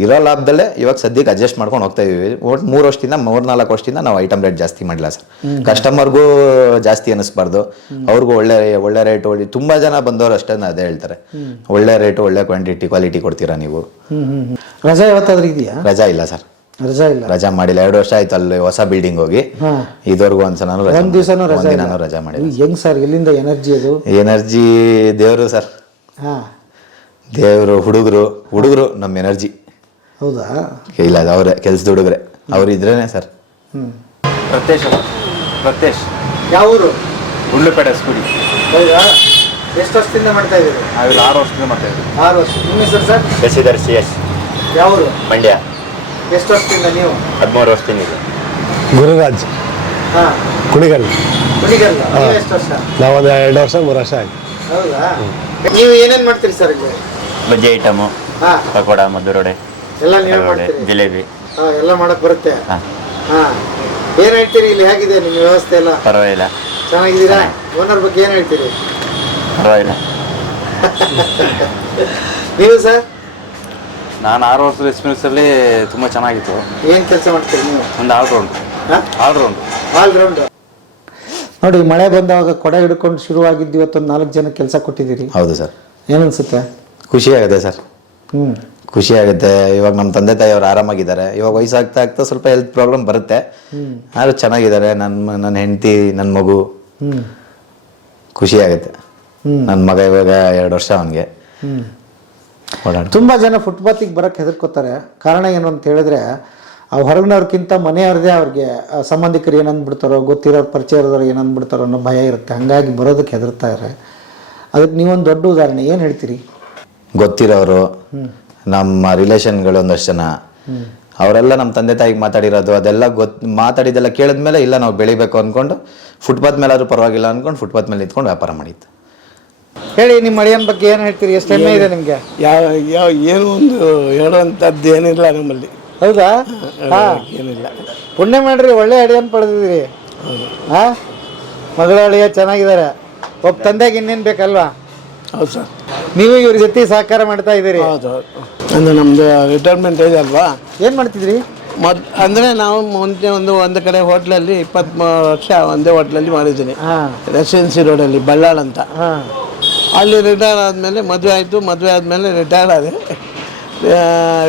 ಇರೋ ಲಾಭದಲ್ಲೇ ಇವಾಗ ಸದ್ಯಕ್ಕೆ ಅಡ್ಜಸ್ಟ್ ಮಾಡ್ಕೊಂಡು ಹೋಗ್ತಾ ಇದೀವಿ. ಒಟ್ಟು ಮೂರು ವರ್ಷದಿಂದ ಮೂರು ನಾಲ್ಕು ವರ್ಷದಿಂದ ನಾವು ಐಟಮ್ ರೇಟ್ ಜಾಸ್ತಿ ಮಾಡಿಲ್ಲ ಸರ್. ಕಸ್ಟಮರ್ಗೂ ಜಾಸ್ತಿ ಅನ್ನಿಸ್ಬಾರ್ದು ಅವ್ರಿಗೂ ಒಳ್ಳೆ ಒಳ್ಳೆ ರೇಟ್ ಒಳ್ಳೆ ತುಂಬ ಜನ ಬಂದವರು ಅಷ್ಟೇ ಅದೇ ಹೇಳ್ತಾರೆ. ಒಳ್ಳೆ ರೇಟ್ ಒಳ್ಳೆ ಕ್ವಾಂಟಿಟಿ ಕ್ವಾಲಿಟಿ ಕೊಡ್ತೀರಾ ನೀವು? ರಜಾ ಯಾವತ್ತಾದ್ರೂ ಇದೆಯಾ? ರಜಾ ಇಲ್ಲ ಸರ್. ರಜಾ ಇಲ್ಲ. ರಜಾ ಮಾಡಿಲ್ಲ. ಎರಡು ವರ್ಷ ಆಯ್ತು ಅಲ್ಲಿ ಹೊಸ ಬಿಲ್ಡಿಂಗ್ ಹೋಗಿ. ಇದುವರೆಗೂ ಒಂದ್ಸಲ ಒಂದ್ ದಿವಸನೂ ರಜಾ ಇಲ್ಲ. ಒಂದಿನಾನು ರಜಾ ಮಾಡಿಲ್ಲ. ಇದು ಹೆಂಗ್ ಸರ್? ಎಲ್ಲಿಂದ ಎನರ್ಜಿ ಅದು? ಎನರ್ಜಿ ದೇವರು ಸರ್. ಹಾ. ದೇವರು ಹುಡುಗರು ಹುಡುಗರು ನಮ್ಮ ಎನರ್ಜಿ ಹೌದಾ? ಇಲ್ಲ ಅದು ಅವರೇ ಕೆಲ್ಸದ ಹುಡುಗರೆ. ಅವ್ರು ಇದ್ರೇನೆ ಸರ್. ಹ್ಮ್. ಪ್ರತ್ಯೇಶ್ ಪ್ರತ್ಯೇಶ್. ಯಾವ ಊರು? ಗುಂಡ್ಲುಪೇಟೆ ಸ್ಕೂಲಿ. ಹೌದಾ? ಎಷ್ಟು ವರ್ಷದಿಂದ ಮಾಡ್ತಾ ಇದ್ದೀರಿ? ನಾವಿಲ್ಲಿ ಆರು ವರ್ಷದಿಂದ ಮಾಡ್ತಾ ಇದ್ದೀವಿ. ಆರು ವರ್ಷ. ನಿಮ್ಮ ಹೆಸರು ಸರ್? Shashidhar C S. ಯಾವ ಊರು? ಮಂಡ್ಯ. ಎಷ್ಟು ವರ್ಷದಿಂದ ನೀವು? ಹದಿಮೂರು ವರ್ಷದಿಂದ. ಗುರುರಾಜ್. ಹಾ. ಕುಣಿಗಲ್. ಕುಣಿಗಲ್ಲ ನೀವು ಎಷ್ಟು ವರ್ಷ? ನಾವೊಂದು ಎರಡು ವರ್ಷ ಮೂರು ವರ್ಷ ಆಗಿ ಹೌದಾ? ನೀವು ಏನೇನ್ ಮಾಡ್ತೀರಿ ಸರ್ ಇಲ್ಲಿ? ಬಜ್ಜಿ ಐಟಮು ಹಾ. ಪಕೋಡ ಮಧುರೋಡೆ ಎಲ್ಲ ನೀವೇ ಮಾಡ್ತೀರಿ? ಜಿಲೇಬಿ. ಹಾ ಎಲ್ಲ ಮಾಡಕ್ ಬರುತ್ತೆ? ಹಾ. ಹಾ. ಏನ್ ಹೇಳ್ತೀರಿ ಇಲ್ಲಿ? ಹೇಗಿದೆ ನಿಮ್ಮ ವ್ಯವಸ್ಥೆ ಎಲ್ಲ? ಪರವಾಗಿಲ್ಲ. ಚೆನ್ನಾಗಿದ್ದೀರಾ? ಓನರ್ ಬಗ್ಗೆ ಏನ್ ಹೇಳ್ತೀರಿ? ಪರವಾಗಿಲ್ಲ. ನೀವು ಸರ್? ನಾನು ಆರು ವರ್ಷದ ಎಕ್ಸ್ಪೀರಿಯನ್ಸಲ್ಲಿ ತುಂಬಾ ಚೆನ್ನಾಗಿತ್ತು. ಏನ್ ಕೆಲಸ ಮಾಡ್ತೀರಿ ನೀವು? ಒಂದು ಆಲ್ರೌಂಡ್ ಆಲ್ರೌಂಡ್ ಆಲ್ ರೌಂಡ್ ನೋಡಿ ಮಳೆ ಬಂದಾಗ ಕೊಡೆ ಹಿಡ್ಕೊಂಡು ಶುರುವಾಗಿದ್ದು ಇವತ್ತೊಂದು ನಾಲ್ಕು ಜನ ಕೆಲಸ ಕೊಟ್ಟಿದ್ದೀರಿ. ಹೌದು ಸರ್. ಏನನ್ಸುತ್ತೆ? ಖುಷಿ ಆಗುತ್ತೆ ಸರ್. ಹ್ಮ್. ಖುಷಿ ಆಗುತ್ತೆ. ಇವಾಗ ನಮ್ಮ ತಂದೆ ತಾಯಿಯವರು ಆರಾಮಾಗಿದ್ದಾರೆ. ಇವಾಗ ವಯಸ್ಸಾಗ್ತಾ ಆಗ್ತಾ ಸ್ವಲ್ಪ ಹೆಲ್ತ್ ಪ್ರಾಬ್ಲಮ್ ಬರುತ್ತೆ. ಆದ್ರೂ ಚೆನ್ನಾಗಿದ್ದಾರೆ. ನನ್ನ ನನ್ನ ಹೆಂಡತಿ ನನ್ನ ಮಗು. ಖುಷಿ ಆಗುತ್ತೆ. ನನ್ನ ಮಗ ಇವಾಗ ಎರಡು ವರ್ಷ ಅವನಿಗೆ. ತುಂಬ ಜನ ಫುಟ್ಪಾತಿಗೆ ಬರೋಕ್ಕೆ ಹೆದರ್ಕೋತಾರೆ. ಕಾರಣ ಏನು ಅಂತ ಹೇಳಿದ್ರೆ ಆ ಹೊರಗಿನವ್ರಕ್ಕಿಂತ ಮನೆಯವ್ರದೇ ಅವ್ರಿಗೆ ಸಂಬಂಧಿಕರು ಏನಂದ್ಬಿಡ್ತಾರೋ ಗೊತ್ತಿರೋ ಪರಿಚಯ ಇರೋದ್ರ ಏನಂದ್ಬಿಡ್ತಾರೋ ಅನ್ನೋ ಭಯ ಇರುತ್ತೆ. ಹಾಗಾಗಿ ಬರೋದಕ್ಕೆ ಹೆದರ್ತಾರೆ ಅದಕ್ಕೆ ನೀವೊಂದು ದೊಡ್ಡ ಉದಾಹರಣೆ ಏನು ಹೇಳ್ತೀರಿ? ಗೊತ್ತಿರೋರು ನಮ್ಮ ರಿಲೇಷನ್ಗಳು ಒಂದಷ್ಟು ಜನ. ಅವರೆಲ್ಲ ನಮ್ಮ ತಂದೆ ತಾಯಿಗೆ ಮಾತಾಡಿರೋದು ಅದೆಲ್ಲ ಗೊತ್ ಮಾತಾಡಿದ್ದೆಲ್ಲ ಕೇಳಿದ್ಮೇಲೆ ಇಲ್ಲ ನಾವು ಬೆಳಿಬೇಕು ಅಂದ್ಕೊಂಡು ಫುಟ್ಪಾತ್ ಮೇಲಾದ್ರೂ ಪರವಾಗಿಲ್ಲ ಅಂದ್ಕೊಂಡು ಫುಟ್ಪಾತ್ ಮೇಲೆ ನಿಂತ್ಕೊಂಡು ವ್ಯಾಪಾರ ಮಾಡಿದ್ದು. ಹೇಳಿ ನಿಮ್ಮ ಅಳಿಯನ ಬಗ್ಗೆ ಏನು ಹೇಳ್ತೀರಿ? ಎಷ್ಟು ಹೆಮ್ಮೆ ಇದೆ ನಿಮಗೆ? ಯಾವ ಯಾವ ಏನು ಒಂದು ಹೇಳುವಂಥದ್ದು ಏನಿಲ್ಲ ನಮ್ಮಲ್ಲಿ. ಹೌದಾ? ಹಾ ಏನಿಲ್ಲ. ಪುಣ್ಯ ಮಾಡ್ರಿ ಒಳ್ಳೆ ಅಳಿಯನ್ ಪಡೆದಿದ್ದೀರಿ. ಹಾ? ಮಗಳ ಅಳಿಯ ಚೆನ್ನಾಗಿದ್ದಾರೆ. ಒಬ್ಬ ತಂದೆಗೆ ಇನ್ನೇನು ಬೇಕಲ್ವಾ? ಹೌದು ಸರ್. ನೀವು ಇವ್ರ ಜೊತೆ ಸಹಕಾರ ಮಾಡ್ತಾ ಇದ್ದೀರಿ. ಹೌದು ಹೌದು. ಅಂದರೆ ನಮ್ಮದು ರಿಟೈರ್ಮೆಂಟ್ ಏಜ್ ಅಲ್ವಾ? ಏನು ಮಾಡ್ತಿದ್ರಿ? ಮೊದ್ ಅಂದರೆ ನಾವು ಮುಂಚೆ ಒಂದು ಒಂದು ಕಡೆ ಹೋಟ್ಲಲ್ಲಿ ಇಪ್ಪತ್ತ್ಮೂರು ವರ್ಷ ಒಂದೇ ಹೋಟ್ಲಲ್ಲಿ ಮಾಡಿದ್ದೀನಿ. ಹಾಂ. ರೆಸಿಡೆನ್ಸಿ ರೋಡಲ್ಲಿ ಬಳ್ಳಾಳ್ ಅಂತ. ಹಾಂ. ಅಲ್ಲಿ ರಿಟೈರ್ ಆದಮೇಲೆ ಮದುವೆ ಆಯಿತು ಮದುವೆ ಆದಮೇಲೆ ರಿಟೈರ್ ಆದೆ.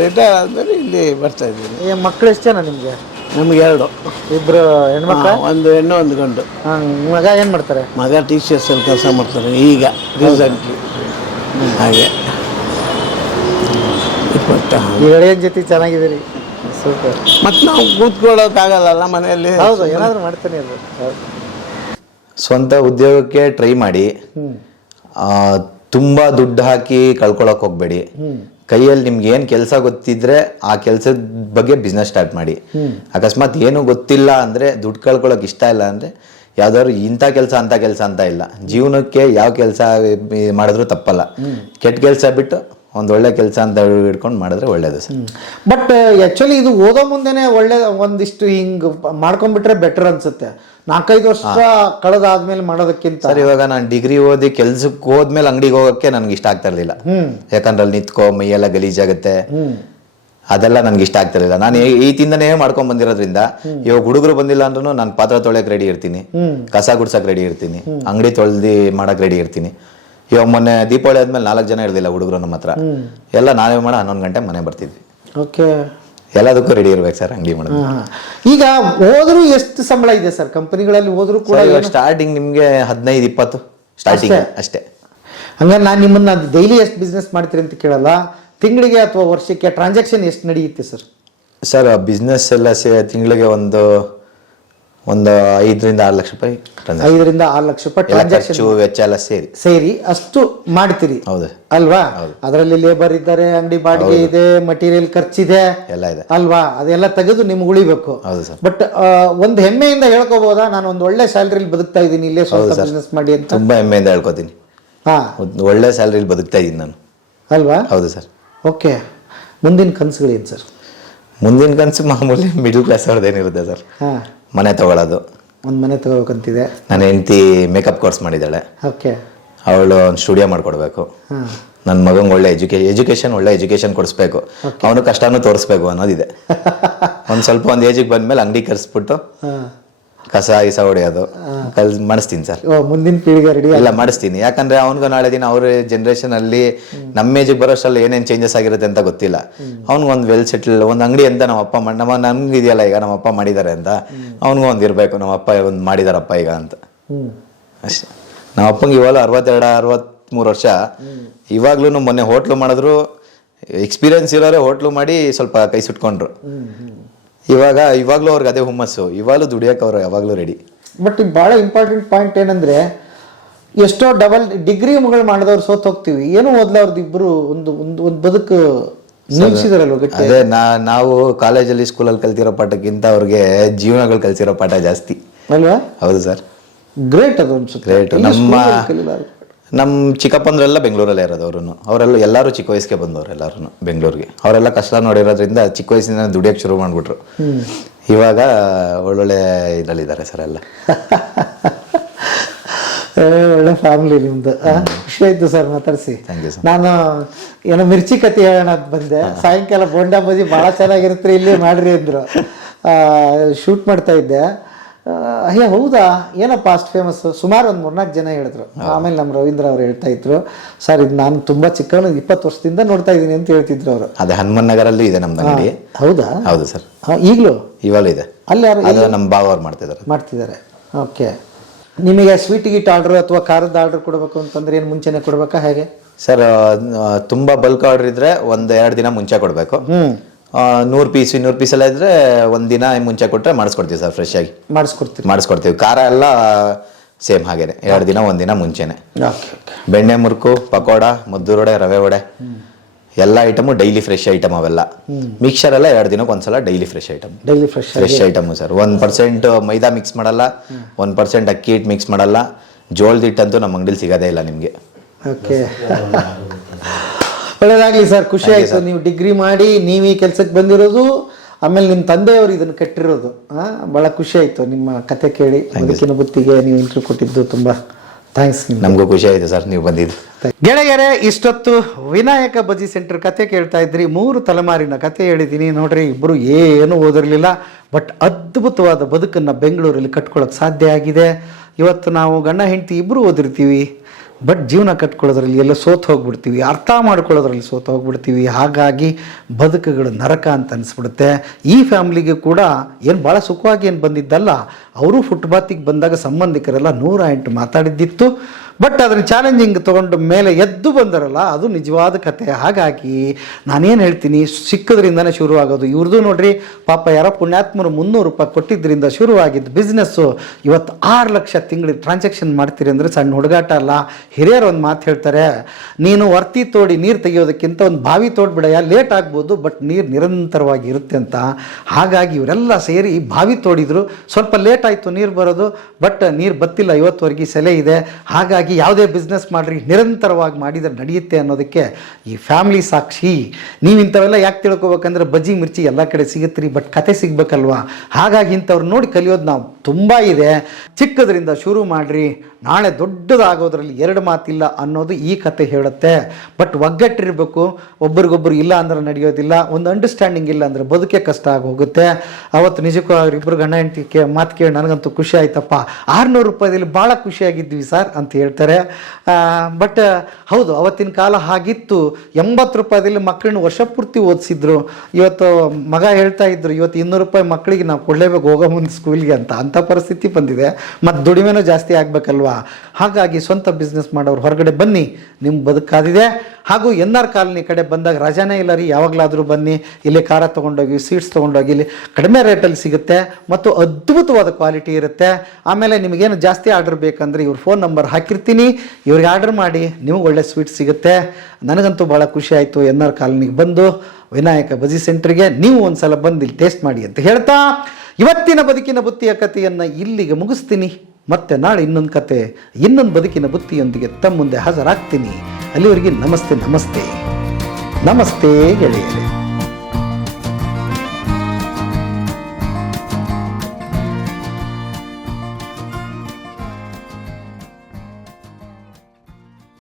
ರಿಟೈರ್ ಆದಮೇಲೆ ಇಲ್ಲಿ ಬರ್ತಾ ಇದ್ದೀನಿ. ಏ ಮಕ್ಕಳು ಎಷ್ಟು ಜನ ನಿಮಗೆ? ನಮ್ಗೆ ಎರಡು. ಇಬ್ಬರು ಹೆಣ್ಮಕ್ಳು? ಒಂದು ಹೆಣ್ಣು ಒಂದು ಗಂಡು. ಹಾಂ ಮಗ ಏನು ಮಾಡ್ತಾರೆ? ಮಗ ಟಿ ಸಿ ಎಸ್ ಅಲ್ಲಿ ಕೆಲಸ ಮಾಡ್ತಾರೆ ಈಗ ರೀಸೆಂಟ್ಲಿ ಹಾಗೆ. ಇಪ್ಪತ್ತ ಜೊತೆ ಚೆನ್ನಾಗಿದ್ದೀರಿ? ಸೂಪರ್. ಮತ್ತು ನಾವು ಕೂತ್ಕೊಳ್ಳೋಕ್ಕಾಗಲ್ಲ ಮನೆಯಲ್ಲಿ? ಹೌದು ಏನಾದರೂ ಮಾಡ್ತಾನೆ ಅದು. ಸ್ವಂತ ಉದ್ಯೋಗಕ್ಕೆ ಟ್ರೈ ಮಾಡಿ. ತುಂಬಾ ದುಡ್ಡು ಹಾಕಿ ಕಳ್ಕೊಳಕ್ ಹೋಗ್ಬೇಡಿ. ಕೈಯಲ್ಲಿ ನಿಮ್ಗೆ ಏನು ಕೆಲಸ ಗೊತ್ತಿದ್ರೆ ಆ ಕೆಲಸದ ಬಗ್ಗೆ ಬಿಸ್ನೆಸ್ ಸ್ಟಾರ್ಟ್ ಮಾಡಿ. ಅಕಸ್ಮಾತ್ ಏನು ಗೊತ್ತಿಲ್ಲ ಅಂದರೆ ದುಡ್ಡು ಕಳ್ಕೊಳಕ್ ಇಷ್ಟ ಇಲ್ಲ ಅಂದರೆ ಯಾವ್ದಾದ್ರು ಇಂಥ ಕೆಲಸ ಅಂತ ಕೆಲಸ ಅಂತ ಇಲ್ಲ. ಜೀವನಕ್ಕೆ ಯಾವ ಕೆಲಸ ಮಾಡಿದ್ರು ತಪ್ಪಲ್ಲ. ಕೆಟ್ಟ ಕೆಲಸ ಬಿಟ್ಟು ಒಂದು ಒಳ್ಳೆ ಕೆಲಸ ಅಂತ ಹಿಡ್ಕೊಂಡು ಮಾಡಿದ್ರೆ ಒಳ್ಳೇದು ಸರ್. ಬಟ್ ಆ್ಯಕ್ಚುಲಿ ಇದು ಓದೋ ಮುಂದೆನೇ ಒಳ್ಳೆ ಒಂದಿಷ್ಟು ಹಿಂಗೆ ಮಾಡ್ಕೊಂಡ್ಬಿಟ್ರೆ ಬೆಟರ್ ಅನ್ಸುತ್ತೆ. ನಾಲ್ಕೈದು ವರ್ಷ ಕಳೆದಾದ್ಮೇಲೆ ಮಾಡೋದಕ್ಕಿಂತ. ಸರ್ ಇವಾಗ ನಾನು ಡಿಗ್ರಿ ಓದಿ ಕೆಲ್ಸಕ್ಕೆ ಹೋದ್ಮೇಲೆ ಅಂಗಡಿಗೆ ಹೋಗೋಕ್ಕೆ ನನಗೆ ಇಷ್ಟ ಆಗ್ತಾ ಇರಲಿಲ್ಲ. ಯಾಕಂದ್ರೆ ಅಲ್ಲಿ ನಿಂತ್ಕೊ ಮೈಯೆಲ್ಲ ಗಲೀಜಾಗುತ್ತೆ ಅದೆಲ್ಲ ನನಗೆ ಇಷ್ಟ ಆಗ್ತಾ ಇರಲಿಲ್ಲ. ನಾನು ಈ- ತಿಂದನೇ ಮಾಡ್ಕೊಂಡ್ ಬಂದಿರೋದ್ರಿಂದ ಇವಾಗ ಹುಡುಗರು ಬಂದಿಲ್ಲ ಅಂದ್ರೂ ನಾನು ಪಾತ್ರ ತೊಳೆಯಕ್ಕೆ ರೆಡಿ ಇರ್ತೀನಿ. ಕಸ ಗುಡ್ಸಕ್ಕೆ ರೆಡಿ ಇರ್ತೀನಿ. ಅಂಗಡಿ ತೊಳೆದು ಮಾಡಕ್ಕೆ ರೆಡಿ ಇರ್ತೀನಿ. ಇವಾಗ ಮೊನ್ನೆ ದೀಪಾವಳಿ ಆದ್ಮೇಲೆ ನಾಲ್ಕು ಜನ ಇರ್ಲಿಲ್ಲ ಹುಡುಗರು ನಮ್ಮ ಹತ್ರ. ಎಲ್ಲ ನಾವೇ ಮಾಡೋ ಹನ್ನೊಂದು ಗಂಟೆ ಮನೆ ಬರ್ತಿದ್ವಿ. ಓಕೆ. ಎಲ್ಲದಕ್ಕೂ ರೆಡಿ ಇರ್ಬೇಕು ಸರ್ ಅಂಗಡಿ ಮಾಡೋದು. ಈಗ ಹೋದ್ರೂ ಎಷ್ಟು ಸಂಬಳ ಇದೆ ಸರ್ ಕಂಪನಿಗಳಲ್ಲಿ ಹೋದ್ರು ಕೂಡ ಸ್ಟಾರ್ಟಿಂಗ್ ನಿಮ್ಗೆ ಹದಿನೈದು ಇಪ್ಪತ್ತು ಸ್ಟಾರ್ಟಿಂಗ್ ಅಷ್ಟೇ. ಹಂಗಾರೆ ನಾನು ನಿಮ್ಮನ್ನ ಡೈಲಿ ಎಷ್ಟು ಬಿಸ್ನೆಸ್ ಮಾಡ್ತೀರಿ ಅಂತ ಕೇಳಲ್ಲ. ತಿಂಗಳಿಗೆ ಅಥವಾ ವರ್ಷಕ್ಕೆ ಟ್ರಾನ್ಸಾಕ್ಷನ್ ಎಷ್ಟು ನಡೆಯುತ್ತೆ ಸರ್ ಸರ್ ಬಿಸ್ನೆಸ್ ಎಲ್ಲ ಸೇ ತಿಂಗಳಿಗೆ ಒಂದು ಒಂದು ಐದರಿಂದ ಆರು ಲಕ್ಷ ರೂಪಾಯಿ. ಐದರಿಂದ ಆರು ಲಕ್ಷ ರೂಪಾಯಿ ಟ್ರಾನ್ಸಾಕ್ಷನ್ ವೆಚ್ಚ ಎಲ್ಲ ಸೇರಿ. ಸೇರಿ ಅಷ್ಟು ಮಾಡ್ತೀರಿ. ಹೌದು. ಅಲ್ವಾ? ಅದರಲ್ಲಿ ಲೇಬರ್ ಇದ್ದಾರೆ ಅಂಗಡಿ ಬಾಡಿಗೆ ಇದೆ ಮಟೀರಿಯಲ್ ಖರ್ಚಿದೆ. ಎಲ್ಲ ಇದೆ. ಅಲ್ವಾ? ಅದೆಲ್ಲ ತೆಗೆದು ನಿಮ್ಗೆ ಉಳಿಬೇಕು. ಹೌದು ಸರ್. ಬಟ್ ಒಂದು ಹೆಮ್ಮೆಯಿಂದ ಹೇಳ್ಕೋಬಹುದಾ ನಾನು ಒಂದು ಒಳ್ಳೆ ಸ್ಯಾಲ್ರಿಲಿ ಬದುಕ್ತಾ ಇದ್ದೀನಿ ಇಲ್ಲೇ ಸ್ವಂತ ಬಿಸ್ನೆಸ್ ಮಾಡಿ ಅಂತ. ತುಂಬಾ ಹೆಮ್ಮೆಯಿಂದ ಹೇಳ್ಕೋತೀನಿ. ಹಾ. ಒಳ್ಳೆ ಸ್ಯಾಲ್ರಿಲಿ ಬದುಕ್ತಾ ಇದ್ದೀನಿ ನಾನು. ಅಲ್ವಾ? ಹೌದು ಸರ್. ಓಕೆ ಮುಂದಿನ ಕನಸುಗಳೇನು ಸರ್? ಮುಂದಿನ ಕನಸು ಮಾಮೂಲಿ ಮಿಡಲ್ ಕ್ಲಾಸ್ ಅವ್ರದ್ದೇನಿರುತ್ತೆ ಸರ್. ಹಾಂ. ಮನೆ ತಗೊಳ್ಳೋದು ಒಂದು ಮನೆ ತಗೋಬೇಕಂತಿದೆ. ನನ್ನ ಹೆಂಡತಿ ಮೇಕಪ್ ಕೋರ್ಸ್ ಮಾಡಿದ್ದಾಳೆ. ಓಕೆ. ಅವಳು ಒಂದು ಸ್ಟುಡಿಯೋ ಮಾಡ್ಕೊಡ್ಬೇಕು. ನನ್ನ ಮಗಂಗೆ ಒಳ್ಳೆ ಎಜುಕೇ ಎಜುಕೇಶನ್ ಒಳ್ಳೆ ಎಜುಕೇಶನ್ ಕೊಡಿಸ್ಬೇಕು. ಅವನು ಕಷ್ಟನೂ ತೋರಿಸ್ಬೇಕು ಅನ್ನೋದಿದೆ. ಒಂದು ಸ್ವಲ್ಪ ಒಂದು ಏಜಿಗೆ ಬಂದ್ಮೇಲೆ ಅಂಗಡಿ ಕರೆಸ್ಬಿಟ್ಟು ಕಸ ಇಸ ಹೊಡೆಯೋದು. ಕಲ್ ಮಾಡಿಸ್ತೀನಿ ಸರ್. ಮುಂದಿನ ಪೀಳಿಗೆ ರೆಡಿ ಎಲ್ಲ ಮಾಡಿಸ್ತೀನಿ. ಯಾಕಂದ್ರೆ ಅವನಿಗೂ ನಾಳೆ ದಿನ ಅವ್ರ ಜನರೇಷನ್ ಅಲ್ಲಿ ನಮ್ಮ ಏಜಿಗೆ ಬರೋಷ್ಟರಲ್ಲಿ ಏನೇನು ಚೇಂಜಸ್ ಆಗಿರುತ್ತೆ ಅಂತ ಗೊತ್ತಿಲ್ಲ. ಅವ್ನಿಗೆ ಒಂದು ವೆಲ್ ಸೆಟಲ್ ಒಂದು ಅಂಗಡಿ ಅಂತ ನಮ್ಮ ಅಪ್ಪ ಮಾಡಿ ನಮ್ಮ ನಮ್ಗೆ ಇದೆಯಲ್ಲ ಈಗ ನಮ್ಮ ಅಪ್ಪ ಮಾಡಿದ್ದಾರೆ ಅಂತ. ಅವ್ನಿಗೂ ಒಂದು ಇರಬೇಕು. ನಮ್ಮ ಅಪ್ಪ ಒಂದು ಮಾಡಿದಾರಪ್ಪ ಈಗ ಅಂತ. ಅಷ್ಟೇ. ನಮ್ಮ ಅಪ್ಪಂಗೆ ಇವಾಗ ಅರವತ್ತೆರಡು ಅರವತ್ತ್ಮೂರು ವರ್ಷ. ಇವಾಗ್ಲೂ ಮೊನ್ನೆ ಹೋಟ್ಲು ಮಾಡಿದ್ರು. ಎಕ್ಸ್ಪೀರಿಯನ್ಸ್ ಇರೋರೆ ಹೋಟ್ಲು ಮಾಡಿ ಸ್ವಲ್ಪ ಕೈ ಸುಟ್ಕೊಂಡ್ರು. ಇವಾಗ ಇವಾಗ್ಲೂ ಅವ್ರಿಗೆ ಅದೇ ಹುಮ್ಮಸ್ಸು. ಇವಾಗಲೂ ದುಡಿಯಕ್ಕೆ ಅವ್ರು ಯಾವಾಗಲೂ ರೆಡಿ ಬಟ್ ಭಾಳ ಇಂಪಾರ್ಟೆಂಟ್ ಪಾಯಿಂಟ್ ಏನಂದ್ರೆ ಎಷ್ಟೋ ಡಬಲ್ ಡಿಗ್ರಿ ಮಗಳು ಮಾಡಿದವ್ರು ಸೋತ್ ಹೋಗ್ತೀವಿ. ಏನು ಓದ್ಲವ್ರದ್ದು ಇಬ್ರು ಒಂದು ಒಂದು ಒಂದು ಬದುಕು ನಿಲ್ಸಿದಾರಲ್ವ ಗಟ್ಟಿ? ಅದೇ ನಾ ನಾವು ಕಾಲೇಜಲ್ಲಿ ಸ್ಕೂಲಲ್ಲಿ ಕಲ್ತಿರೋ ಪಾಠಕ್ಕಿಂತ ಅವ್ರಿಗೆ ಜೀವನಗಳು ಕಲ್ತಿರೋ ಪಾಠ ಜಾಸ್ತಿ. ಅಲ್ವಾ? ಹೌದು ಸರ್. ಗ್ರೇಟ್ ಅದು ಅನ್ಸುತ್ತೆ. ಗ್ರೇಟ್ ನಮ್ಮ. ನಮ್ಮ ಚಿಕ್ಕಪ್ಪಂದ್ರೆಲ್ಲ ಬೆಂಗಳೂರಲ್ಲೇ ಇರೋದು ಅವರು ಅವರೆಲ್ಲ ಎಲ್ಲರೂ ಚಿಕ್ಕ ವಯಸ್ಸಿಗೆ ಬಂದವರು ಎಲ್ಲರೂ ಬೆಂಗಳೂರಿಗೆ. ಅವರೆಲ್ಲ ಕಷ್ಟ ನೋಡಿರೋದ್ರಿಂದ ಚಿಕ್ಕ ವಯಸ್ಸಿಂದ ದುಡಿಯೋಕ್ಕೆ ಶುರು ಮಾಡಿಬಿಟ್ರು. ಇವಾಗ ಒಳ್ಳೊಳ್ಳೆ ಇದರಲ್ಲಿದ್ದಾರೆ ಸರ್ ಎಲ್ಲ. ಒಳ್ಳೆ ಫ್ಯಾಮಿಲಿ ನಿಮ್ದು. ಖುಷಿ ಆಯ್ತು ಸರ್ ಮಾತಾಡಿಸಿ. ನಾನು ಏನೋ ಮಿರ್ಚಿ ಕತೆ ಹೇಳೋಣ ಅಂತ ಬಂದೆ. ಸಾಯಂಕಾಲ ಬೋಂಡಾ ಬಜಿ ಭಾಳ ಚೆನ್ನಾಗಿರುತ್ತೆ ಇಲ್ಲಿ ಮಾಡ್ರಿ ಅಂದರು. ಶೂಟ್ ಮಾಡ್ತಾ ಇದ್ದೆ. ಅಯ್ಯ ಹೌದಾ? ಏನಪ್ಪ ಅಷ್ಟು ಫೇಮಸ್ ಸುಮಾರು ಒಂದು ಮೂರ್ನಾಲ್ಕು ಜನ ಹೇಳಿದ್ರು. ಆಮೇಲೆ ನಮ್ಮ ರವೀಂದ್ರ ಅವ್ರು ಹೇಳ್ತಾ ಇದ್ರು ಸರ್ ಇದು ನಾನು ತುಂಬಾ ಚಿಕ್ಕವನು ಇಪ್ಪತ್ತು ವರ್ಷದಿಂದ ನೋಡ್ತಾ ಇದ್ದೀನಿ ಅಂತ ಹೇಳ್ತಿದ್ರು ಅವರು. ಅದೇ ಹನುಮನ್ ನಗರಲ್ಲೂ ಇದೆ ನಮ್ದು ಅಂಗಡಿ. ಹೌದಾ? ಹೌದು ಸರ್. ಈಗಲೂ? ಇವಾಗಲೂ ಇದೆ. ಅಲ್ಲಿ ಯಾರು ಅದು ನಮ್ಮ ಬಾವ ಅವ್ರು ಮಾಡ್ತಿದ್ದಾರೆ. ಮಾಡ್ತಿದ್ದಾರೆ. ಓಕೆ. ನಿಮಗೆ ಸ್ವೀಟ್ ಗೀಟ್ ಆರ್ಡರ್ ಅಥವಾ ಖಾರದ ಆರ್ಡರ್ ಕೊಡಬೇಕು ಅಂತಂದ್ರೆ ಏನು ಮುಂಚೆನೆ ಕೊಡಬೇಕಾ ಹೇಗೆ? ಸರ್ ತುಂಬಾ ಬಲ್ಕ್ ಆರ್ಡರ್ ಇದ್ರೆ ಒಂದು ಎರಡು ದಿನ ಮುಂಚೆ ಕೊಡಬೇಕು. ನೂರು ಪೀಸ್ ಇನ್ನೂರು ಪೀಸ್ ಎಲ್ಲ ಇದ್ರೆ ಒಂದ್ ದಿನ ಮುಂಚೆ ಕೊಟ್ಟರೆ ಮಾಡಿಸ್ಕೊಡ್ತೀವಿ ಸರ್ ಫ್ರೆಶ್ ಆಗಿ. ಮಾಡಿಸ್ಕೊಡ್ತೀವಿ. ಮಾಡಿಸ್ಕೊಡ್ತೀವಿ. ಖಾರ ಎಲ್ಲ ಸೇಮ್ ಹಾಗೇನೆ. ಎರಡು ದಿನ ಒಂದಿನ ದಿನ ಮುಂಚೆನೆ. ಬೆಣ್ಣೆ ಮುರುಕು ಪಕೋಡ ಮದ್ದೂರು ವಡೆ ರವೆ ವಡೆ. ಎಲ್ಲ ಐಟಮು ಡೈಲಿ ಫ್ರೆಶ್ ಐಟಮ್ ಅವೆಲ್ಲ. ಮಿಕ್ಸರ್ ಎಲ್ಲ ಎರಡು ದಿನಕ್ಕೆ ಒಂದ್ಸಲ daily fresh item daily fresh fresh item sir. ಒಂದು ಪರ್ಸೆಂಟ್ ಮೈದಾ ಮಿಕ್ಸ್ ಮಾಡಲ್ಲ ಒಂದು ಪರ್ಸೆಂಟ್ ಅಕ್ಕಿ ಹಿಟ್ಟು ಮಿಕ್ಸ್ ಮಾಡಲ್ಲ. ಜೋಳದ ಹಿಟ್ಟಂತೂ ನಮ್ಮ ಅಂಗಡಿಲಿ ಸಿಗೋದೇ ಇಲ್ಲ ನಿಮಗೆ. ಓಕೆ. ಒಳ್ಳೇದಾಗ್ಲಿ ಸರ್ ಖುಷಿ ಆಯ್ತು. ನೀವು ಡಿಗ್ರಿ ಮಾಡಿ ನೀವು ಈ ಕೆಲ್ಸಕ್ಕೆ ಬಂದಿರೋದು ಆಮೇಲೆ ನಿಮ್ಮ ತಂದೆಯವರು ಇದನ್ನು ಕಟ್ಟಿರೋದು. ಬಹಳ ಖುಷಿ ಆಯ್ತು ನಿಮ್ಮ ಕತೆ ಕೇಳಿ. ಅದಕ್ಕಿನ ಬುತ್ತಿಗೆ ನೀವು ಇಂಟರ್ವ್ಯೂ ಕೊಟ್ಟಿದ್ದು ತುಂಬಾ ಥ್ಯಾಂಕ್ಸ್ ನಮಗೂ. ಖುಷಿ ಆಯಿತು ಸರ್ ನೀವು ಬಂದಿದ್ದು. ಗೆಳೆಯರೆ ಇಷ್ಟೊತ್ತು ವಿನಾಯಕ ಬಜಿ ಸೆಂಟರ್ ಕತೆ ಕೇಳ್ತಾ ಇದ್ರಿ. ಮೂರು ತಲೆಮಾರಿನ ಕತೆ ಹೇಳಿದ್ದೀನಿ. ನೋಡ್ರಿ ಇಬ್ಬರು ಏನು ಓದಿರಲಿಲ್ಲ. ಬಟ್ ಅದ್ಭುತವಾದ ಬದುಕನ್ನು ಬೆಂಗಳೂರಲ್ಲಿ ಕಟ್ಕೊಳ್ಳೋಕೆ ಸಾಧ್ಯ ಆಗಿದೆ. ಇವತ್ತು ನಾವು ಗಂಡ ಹೆಂಡತಿ ಇಬ್ಬರು ಓದಿರ್ತೀವಿ. ಬಟ್ ಜೀವನ ಕಟ್ಕೊಳ್ಳೋದ್ರಲ್ಲಿ ಎಲ್ಲ ಸೋತು ಹೋಗ್ಬಿಡ್ತೀವಿ. ಅರ್ಥ ಮಾಡ್ಕೊಳ್ಳೋದ್ರಲ್ಲಿ ಸೋತು ಹೋಗ್ಬಿಡ್ತೀವಿ. ಹಾಗಾಗಿ ಬದುಕುಗಳು ನರಕ ಅಂತ ಅನಿಸ್ಬಿಡುತ್ತೆ. ಈ ಫ್ಯಾಮ್ಲಿಗೆ ಕೂಡ ಏನು ಭಾಳ ಸುಖವಾಗಿ ಏನು ಬಂದಿದ್ದಲ್ಲ, ಅವರು ಫುಟ್ಪಾತಿಗೆ ಬಂದಾಗ ಸಂಬಂಧಿಕರೆಲ್ಲ ನೂರ ಎಂಟು ಮಾತಾಡಿದ್ದಿತ್ತು. ಬಟ್ ಅದ್ರ ಚಾಲೆಂಜಿಂಗ್ ತೊಗೊಂಡು ಮೇಲೆ ಎದ್ದು ಬಂದರಲ್ಲ, ಅದು ನಿಜವಾದ ಕತೆ. ಹಾಗಾಗಿ ನಾನೇನು ಹೇಳ್ತೀನಿ, ಸಿಕ್ಕದ್ರಿಂದನೇ ಶುರು ಆಗೋದು ಇವ್ರದ್ದು ನೋಡ್ರಿ, ಪಾಪ ಯಾರೋ ಪುಣ್ಯಾತ್ಮರು ಮುನ್ನೂರು ರೂಪಾಯಿ ಕೊಟ್ಟಿದ್ದರಿಂದ ಶುರುವಾಗಿದ್ದು ಬಿಸ್ನೆಸ್ಸು ಇವತ್ತು ಆರು ಲಕ್ಷ ತಿಂಗಳಿಗೆ ಟ್ರಾನ್ಸಾಕ್ಷನ್ ಮಾಡ್ತೀರಿ ಅಂದರೆ ಸಣ್ಣ ಹುಡುಗಾಟ ಅಲ್ಲ. ಹಿರಿಯರು ಒಂದು ಮಾತು ಹೇಳ್ತಾರೆ, ನೀನು ವರ್ತಿ ತೋಡಿ ನೀರು ತೆಗೆಯೋದಕ್ಕಿಂತ ಒಂದು ಬಾವಿ ತೋಡ್ಬಿಡಯ್ಯ. ಲೇಟ್ ಆಗ್ಬೋದು ಬಟ್ ನೀರು ನಿರಂತರವಾಗಿ ಇರುತ್ತೆ ಅಂತ. ಹಾಗಾಗಿ ಇವರೆಲ್ಲ ಸೇರಿ ಬಾವಿ ತೋಡಿದ್ರು. ಸ್ವಲ್ಪ ಲೇಟ್ ಆಯಿತು ನೀರು ಬರೋದು ಬಟ್ ನೀರು ಬತ್ತಿಲ್ಲ, ಇವತ್ತುವರೆಗೆ ಸೆಲೆ ಇದೆ. ಹಾಗಾಗಿ ಯಾವುದೇ ಬಿಸ್ನೆಸ್ ಮಾಡಿರಿ, ನಿರಂತರವಾಗಿ ಮಾಡಿದರೆ ನಡೆಯುತ್ತೆ ಅನ್ನೋದಕ್ಕೆ ಈ ಫ್ಯಾಮ್ಲಿ ಸಾಕ್ಷಿ. ನೀವು ಇಂಥವೆಲ್ಲ ಯಾಕೆ ತಿಳ್ಕೊಬೇಕಂದ್ರೆ ಬಜ್ಜಿ, ಮಿರ್ಚಿ ಎಲ್ಲ ಕಡೆ ಸಿಗುತ್ತೆ ರೀ ಬಟ್ ಕತೆ ಸಿಗ್ಬೇಕಲ್ವಾ? ಹಾಗಾಗಿ ಇಂಥವ್ರು ನೋಡಿ ಕಲಿಯೋದು ನಾವು ತುಂಬ ಇದೆ. ಚಿಕ್ಕದ್ರಿಂದ ಶುರು ಮಾಡಿರಿ ನಾಳೆ ದೊಡ್ಡದಾಗೋದ್ರಲ್ಲಿ ಎರಡು ಮಾತಿಲ್ಲ ಅನ್ನೋದು ಈ ಕತೆ ಹೇಳುತ್ತೆ. ಬಟ್ ಒಗ್ಗಟ್ಟಿರಬೇಕು, ಒಬ್ರಿಗೊಬ್ರು ಇಲ್ಲ ಅಂದ್ರೆ ನಡೆಯೋದಿಲ್ಲ, ಒಂದು ಅಂಡರ್ಸ್ಟ್ಯಾಂಡಿಂಗ್ ಇಲ್ಲ ಅಂದರೆ ಬದುಕೆ ಕಷ್ಟ ಆಗಿ ಹೋಗುತ್ತೆ ಅವತ್ತು ನಿಜಕ್ಕೂ ಅವರಿಬ್ಬರು ಗಂಡ ಹೆಂಡತಿ ಮಾತು ಕೇಳಿ ನನಗಂತೂ ಖುಷಿ ಆಯ್ತಪ್ಪ. ಆರುನೂರು ರೂಪಾಯಿದಲ್ಲಿ ಭಾಳ ಖುಷಿಯಾಗಿದ್ವಿ ಸರ್ ಅಂತ ಹೇಳ್ತಾರೆ. ಬಟ್, ಹೌದು, ಅವತ್ತಿನ ಕಾಲ ಹಾಗಿತ್ತು. ಎಂಬತ್ತು ರೂಪಾಯಿದಲ್ಲಿ ಮಕ್ಕಳನ್ನ ವರ್ಷ ಪೂರ್ತಿ ಓದಿಸಿದ್ರು. ಇವತ್ತು ಮಗ ಹೇಳ್ತಾ ಇದ್ರು, ಇವತ್ತು ಇನ್ನೂರು ರೂಪಾಯಿ ಮಕ್ಕಳಿಗೆ ನಾವು ಕೊಡಲೇಬೇಕು, ಹೋಗೋ ಮುಂದೆ ಸ್ಕೂಲ್ಗೆ ಅಂತ. ಅಂಥ ಪರಿಸ್ಥಿತಿ ಬಂದಿದೆ. ಮತ್ತು ದುಡಿಮೆನೂ ಜಾಸ್ತಿ ಆಗಬೇಕಲ್ವಾ? ಹಾಗಾಗಿ ಸ್ವಂತ ಬಿಸ್ನೆಸ್ ಮಾಡೋರು ಹೊರಗಡೆ ಬನ್ನಿ ನಿಮ್ಮ ಬದುಕಾದಿದೆ. ಹಾಗೂ ಎನ್ ಆರ್ ಕಾಲನಿ ಕಡೆ ಬಂದಾಗ ರಜಾನೇ ಇಲ್ಲ ರೀ, ಯಾವಾಗಲಾದರೂ ಬನ್ನಿ. ಇಲ್ಲಿ ಖಾರ ತೊಗೊಂಡೋಗಿ ಸ್ವೀಟ್ಸ್ ತೊಗೊಂಡೋಗಿ ಇಲ್ಲಿ ಕಡಿಮೆ ರೇಟಲ್ಲಿ ಸಿಗುತ್ತೆ ಮತ್ತು ಅದ್ಭುತವಾದ ಕ್ವಾಲಿಟಿ ಇರುತ್ತೆ. ಆಮೇಲೆ ನಿಮಗೇನು ಜಾಸ್ತಿ ಆರ್ಡರ್ ಬೇಕಂದ್ರೆ ಇವ್ರ ಫೋನ್ ನಂಬರ್ ಹಾಕಿರ್ತೀನಿ. ಇವ್ರಿಗೆ ಆರ್ಡರ್ ಮಾಡಿ ನಿಮಗೆ ಒಳ್ಳೆ ಸ್ವೀಟ್ ಸಿಗುತ್ತೆ. ನನಗಂತೂ ಭಾಳ ಖುಷಿ ಆಯಿತು ಎನ್ ಆರ್ ಕಾಲನಿಗೆ ಬಂದು. ವಿನಾಯಕ ಬಜಿ ಸೆಂಟ್ರಿಗೆ ನೀವು ಒಂದ್ಸಲ ಬಂದು ಇಲ್ಲಿ ಟೇಸ್ಟ್ ಮಾಡಿ ಅಂತ ಹೇಳ್ತಾ, ಇವತ್ತಿನ ಬದುಕಿನ ಬುತ್ತಿಯ ಕಥೆಯನ್ನು ಇಲ್ಲಿಗೆ ಮುಗಿಸ್ತೀನಿ. ಮತ್ತೆ ನಾಳೆ ಇನ್ನೊಂದು ಕತೆ, ಇನ್ನೊಂದು ಬದುಕಿನ ಬುತ್ತಿಯೊಂದಿಗೆ ತಮ್ಮ ಮುಂದೆ ಹಾಜರಾಗ್ತೀನಿ. ಅಲ್ಲಿವರೆಗೆ ನಮಸ್ತೆ ನಮಸ್ತೆ. ನಮಸ್ತೆ ಗೆಳೆಯರೇ.